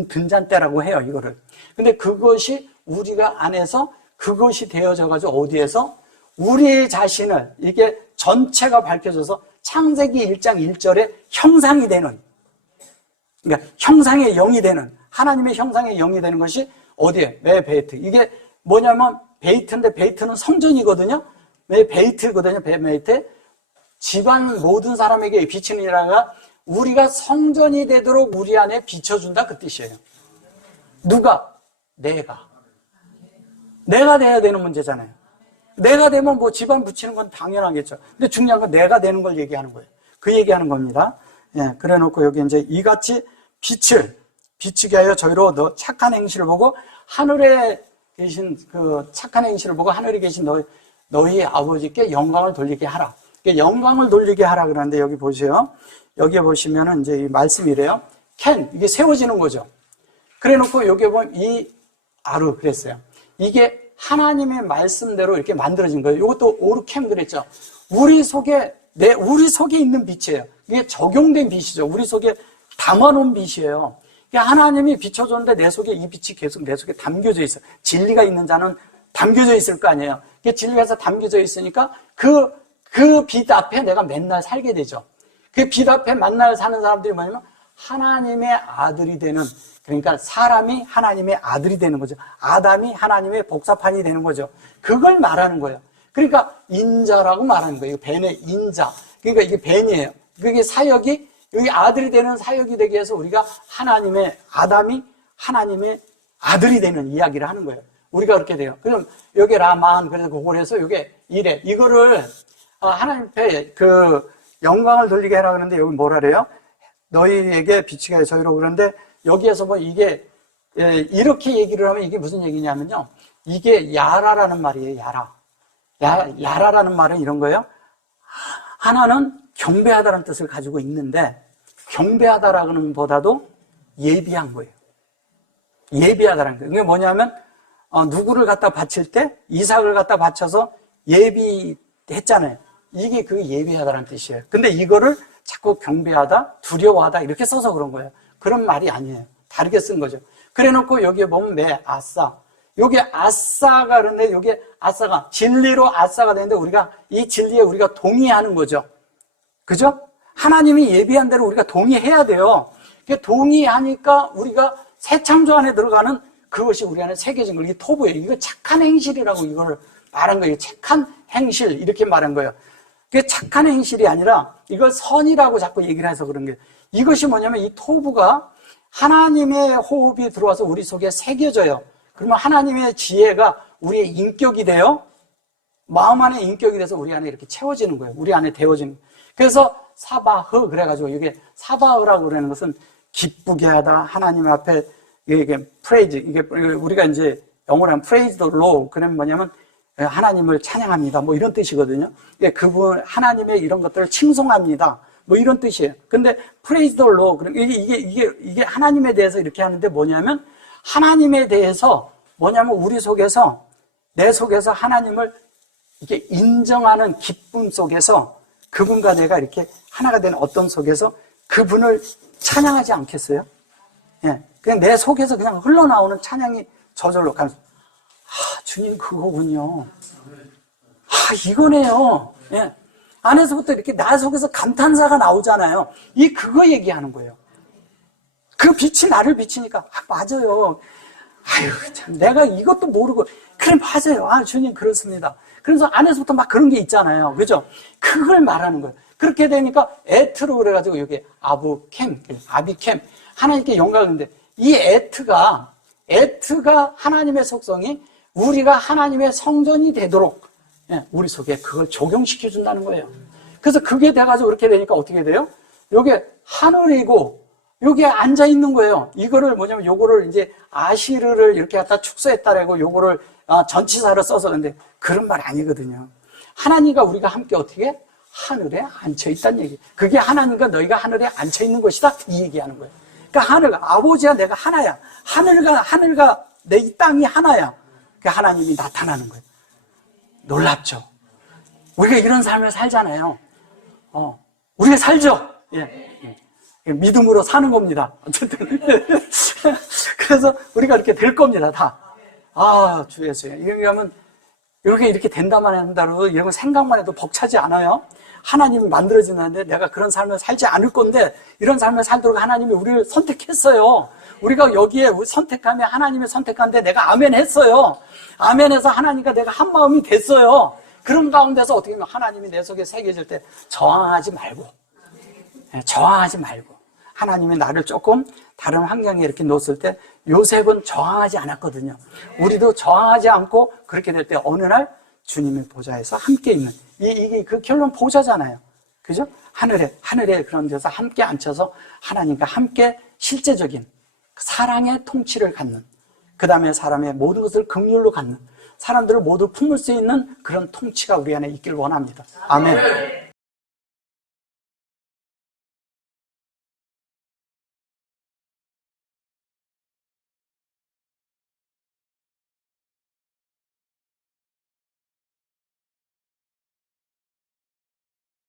등잔대라고 해요, 이거를. 근데 그것이 우리가 안에서 그것이 되어져가지고 어디에서? 우리 자신을, 이게 전체가 밝혀져서 창세기 1장 1절에 형상이 되는, 그러니까 형상의 영이 되는, 하나님의 형상의 영이 되는 것이 어디에? 베이트. 이게 뭐냐면 베이트인데 베이트는 성전이거든요. 왜 베이트거든요. 베이트. 집안 모든 사람에게 비치는 이라가 우리가 성전이 되도록 우리 안에 비춰준다 그 뜻이에요. 누가? 내가 돼야 되는 문제잖아요. 내가 되면 뭐 집안 붙이는 건 당연하겠죠. 근데 중요한 건 내가 되는 걸 얘기하는 거예요. 그 얘기하는 겁니다. 예, 그래 놓고 여기 이제 이같이 빛을 비추게 하여 저희로 너 착한 행실을 보고 하늘에 계신 그 착한 행실을 보고 하늘에 계신 너희 아버지께 영광을 돌리게 하라. 영광을 돌리게 하라 그러는데 여기 보세요. 여기에 보시면은 이제 이 말씀이래요. 이게 세워지는 거죠. 그래 놓고 여기에 보면 이 아르 그랬어요. 이게 하나님의 말씀대로 이렇게 만들어진 거예요. 이것도 오르캠 그랬죠. 우리 속에 있는 빛이에요. 이게 적용된 빛이죠. 우리 속에 담아놓은 빛이에요. 하나님이 비춰줬는데 내 속에 이 빛이 계속 내 속에 담겨져 있어요. 진리가 있는 자는 담겨져 있을 거 아니에요. 진리가 담겨져 있으니까 그 빛 앞에 내가 맨날 살게 되죠. 그 빛 앞에 맨날 사는 사람들이 뭐냐면 하나님의 아들이 되는, 그러니까 사람이 하나님의 아들이 되는 거죠. 아담이 하나님의 복사판이 되는 거죠. 그걸 말하는 거예요. 그러니까 인자라고 말하는 거예요. 벤의 인자. 그러니까 이게 벤이에요. 그게 사역이 여기 아들이 되는 사역이 되기 위해서 우리가 아담이 하나님의 아들이 되는 이야기를 하는 거예요. 우리가 그렇게 돼요. 그럼 여기 라만, 그래서 그걸 해서 이게 이래. 이거를 하나님 앞에 그 영광을 돌리게 해라 그러는데 여기 뭐라 그래요? 너희에게 비치게 해 저희로 그러는데 여기에서 뭐 이게 이렇게 얘기를 하면 이게 무슨 얘기냐면요. 이게 야라라는 말이에요. 야라라는 말은 이런 거예요. 하나는 경배하다는 뜻을 가지고 있는데 경배하다라는 보다도 예비한 거예요. 예비하다라는 거예요. 이게 뭐냐면 누구를 갖다 바칠 때 이삭을 갖다 바쳐서 예비했잖아요. 이게 그 예비하다라는 뜻이에요. 근데 이거를 자꾸 경배하다, 두려워하다 이렇게 써서 그런 거예요. 그런 말이 아니에요. 다르게 쓴 거죠. 그래 놓고 여기에 보면 아싸. 요게 아싸가 그런데 요게 아싸가 진리로 아싸가 되는데 우리가 이 진리에 우리가 동의하는 거죠. 그죠? 하나님이 예비한 대로 우리가 동의해야 돼요. 동의하니까 우리가 새 창조 안에 들어가는 그것이 우리 안에 새겨진 거예요. 이게 토부예요. 이거 착한 행실이라고 이걸 말한 거예요. 착한 행실 이렇게 말한 거예요. 그게 착한 행실이 아니라 이걸 선이라고 자꾸 얘기를 해서 그런 거예요. 이것이 뭐냐면 이 토부가 하나님의 호흡이 들어와서 우리 속에 새겨져요. 그러면 하나님의 지혜가 우리의 인격이 돼요. 마음 안에 인격이 돼서 우리 안에 이렇게 채워지는 거예요. 우리 안에 데워지는 거예요. 그래서 사바흐 그래가지고 이게 사바흐라고 그러는 것은 기쁘게 하다 하나님 앞에 이게 프레이즈 이게 우리가 이제 영어로 하면 프레이즈 더 로 그러면 뭐냐면 하나님을 찬양합니다. 뭐 이런 뜻이거든요. 그분 하나님의 이런 것들을 칭송합니다. 뭐 이런 뜻이에요. 근데 프레이즈 더 로 이게 하나님에 대해서 이렇게 하는데 뭐냐면 하나님에 대해서 뭐냐면 우리 속에서 내 속에서 하나님을 이렇게 인정하는 기쁨 속에서 그분과 내가 이렇게 하나가 된 어떤 속에서 그분을 찬양하지 않겠어요? 예. 그냥 내 속에서 그냥 흘러나오는 찬양이 저절로 가면서 주님 그거군요. 이거네요. 예. 안에서부터 이렇게 나 속에서 감탄사가 나오잖아요. 그거 얘기하는 거예요. 그 빛이 나를 비치니까 맞아요. 아유 참 내가 이것도 모르고 그래 맞아요. 주님 그렇습니다. 그래서 안에서부터 막 그런 게 있잖아요. 그죠? 그걸 말하는 거예요. 그렇게 되니까 에트로 그래가지고 여기 아비캠 하나님께 영광을 드리는데 이 에트가 하나님의 속성이 우리가 하나님의 성전이 되도록 우리 속에 그걸 적용시켜 준다는 거예요. 그래서 그게 돼가지고 그렇게 되니까 어떻게 돼요? 요게 하늘이고 여기에 앉아 있는 거예요. 이거를 뭐냐면 요거를 이제 아시르를 이렇게 갖다 축소했다라고 요거를 전치사를 써서 근데 그런 말 아니거든요. 하나님과 우리가 함께 어떻게 하늘에 앉혀 있다는 얘기. 그게 하나님과 너희가 하늘에 앉혀 있는 것이다 이 얘기하는 거예요. 그러니까 하늘 아버지와 내가 하나야. 하늘과 내 이 땅이 하나야. 그 하나님이 나타나는 거예요. 놀랍죠. 우리가 이런 삶을 살잖아요. 우리가 살죠. 예. 믿음으로 사는 겁니다. 어쨌든. 그래서 우리가 이렇게 될 겁니다, 다. 주 예수님. 이러면, 이렇게 된다만 한다고 이런 거 생각만 해도 벅차지 않아요? 하나님이 만들어지는데 내가 그런 삶을 살지 않을 건데, 이런 삶을 살도록 하나님이 우리를 선택했어요. 우리가 여기에 선택하면 하나님이 선택한데 내가 아멘 했어요. 아멘 해서 하나님과 내가 한 마음이 됐어요. 그런 가운데서 어떻게 보면 하나님이 내 속에 새겨질 때 저항하지 말고, 하나님이 나를 조금 다른 환경에 이렇게 놓았을 때 요셉은 저항하지 않았거든요. 우리도 저항하지 않고 그렇게 될 때 어느 날 주님의 보좌에서 함께 있는 이게 그 결론 보좌잖아요. 그죠? 하늘에 그런 데서 함께 앉혀서 하나님과 함께 실제적인 사랑의 통치를 갖는 그 다음에 사람의 모든 것을 긍휼로 갖는 사람들을 모두 품을 수 있는 그런 통치가 우리 안에 있길 원합니다. 아멘.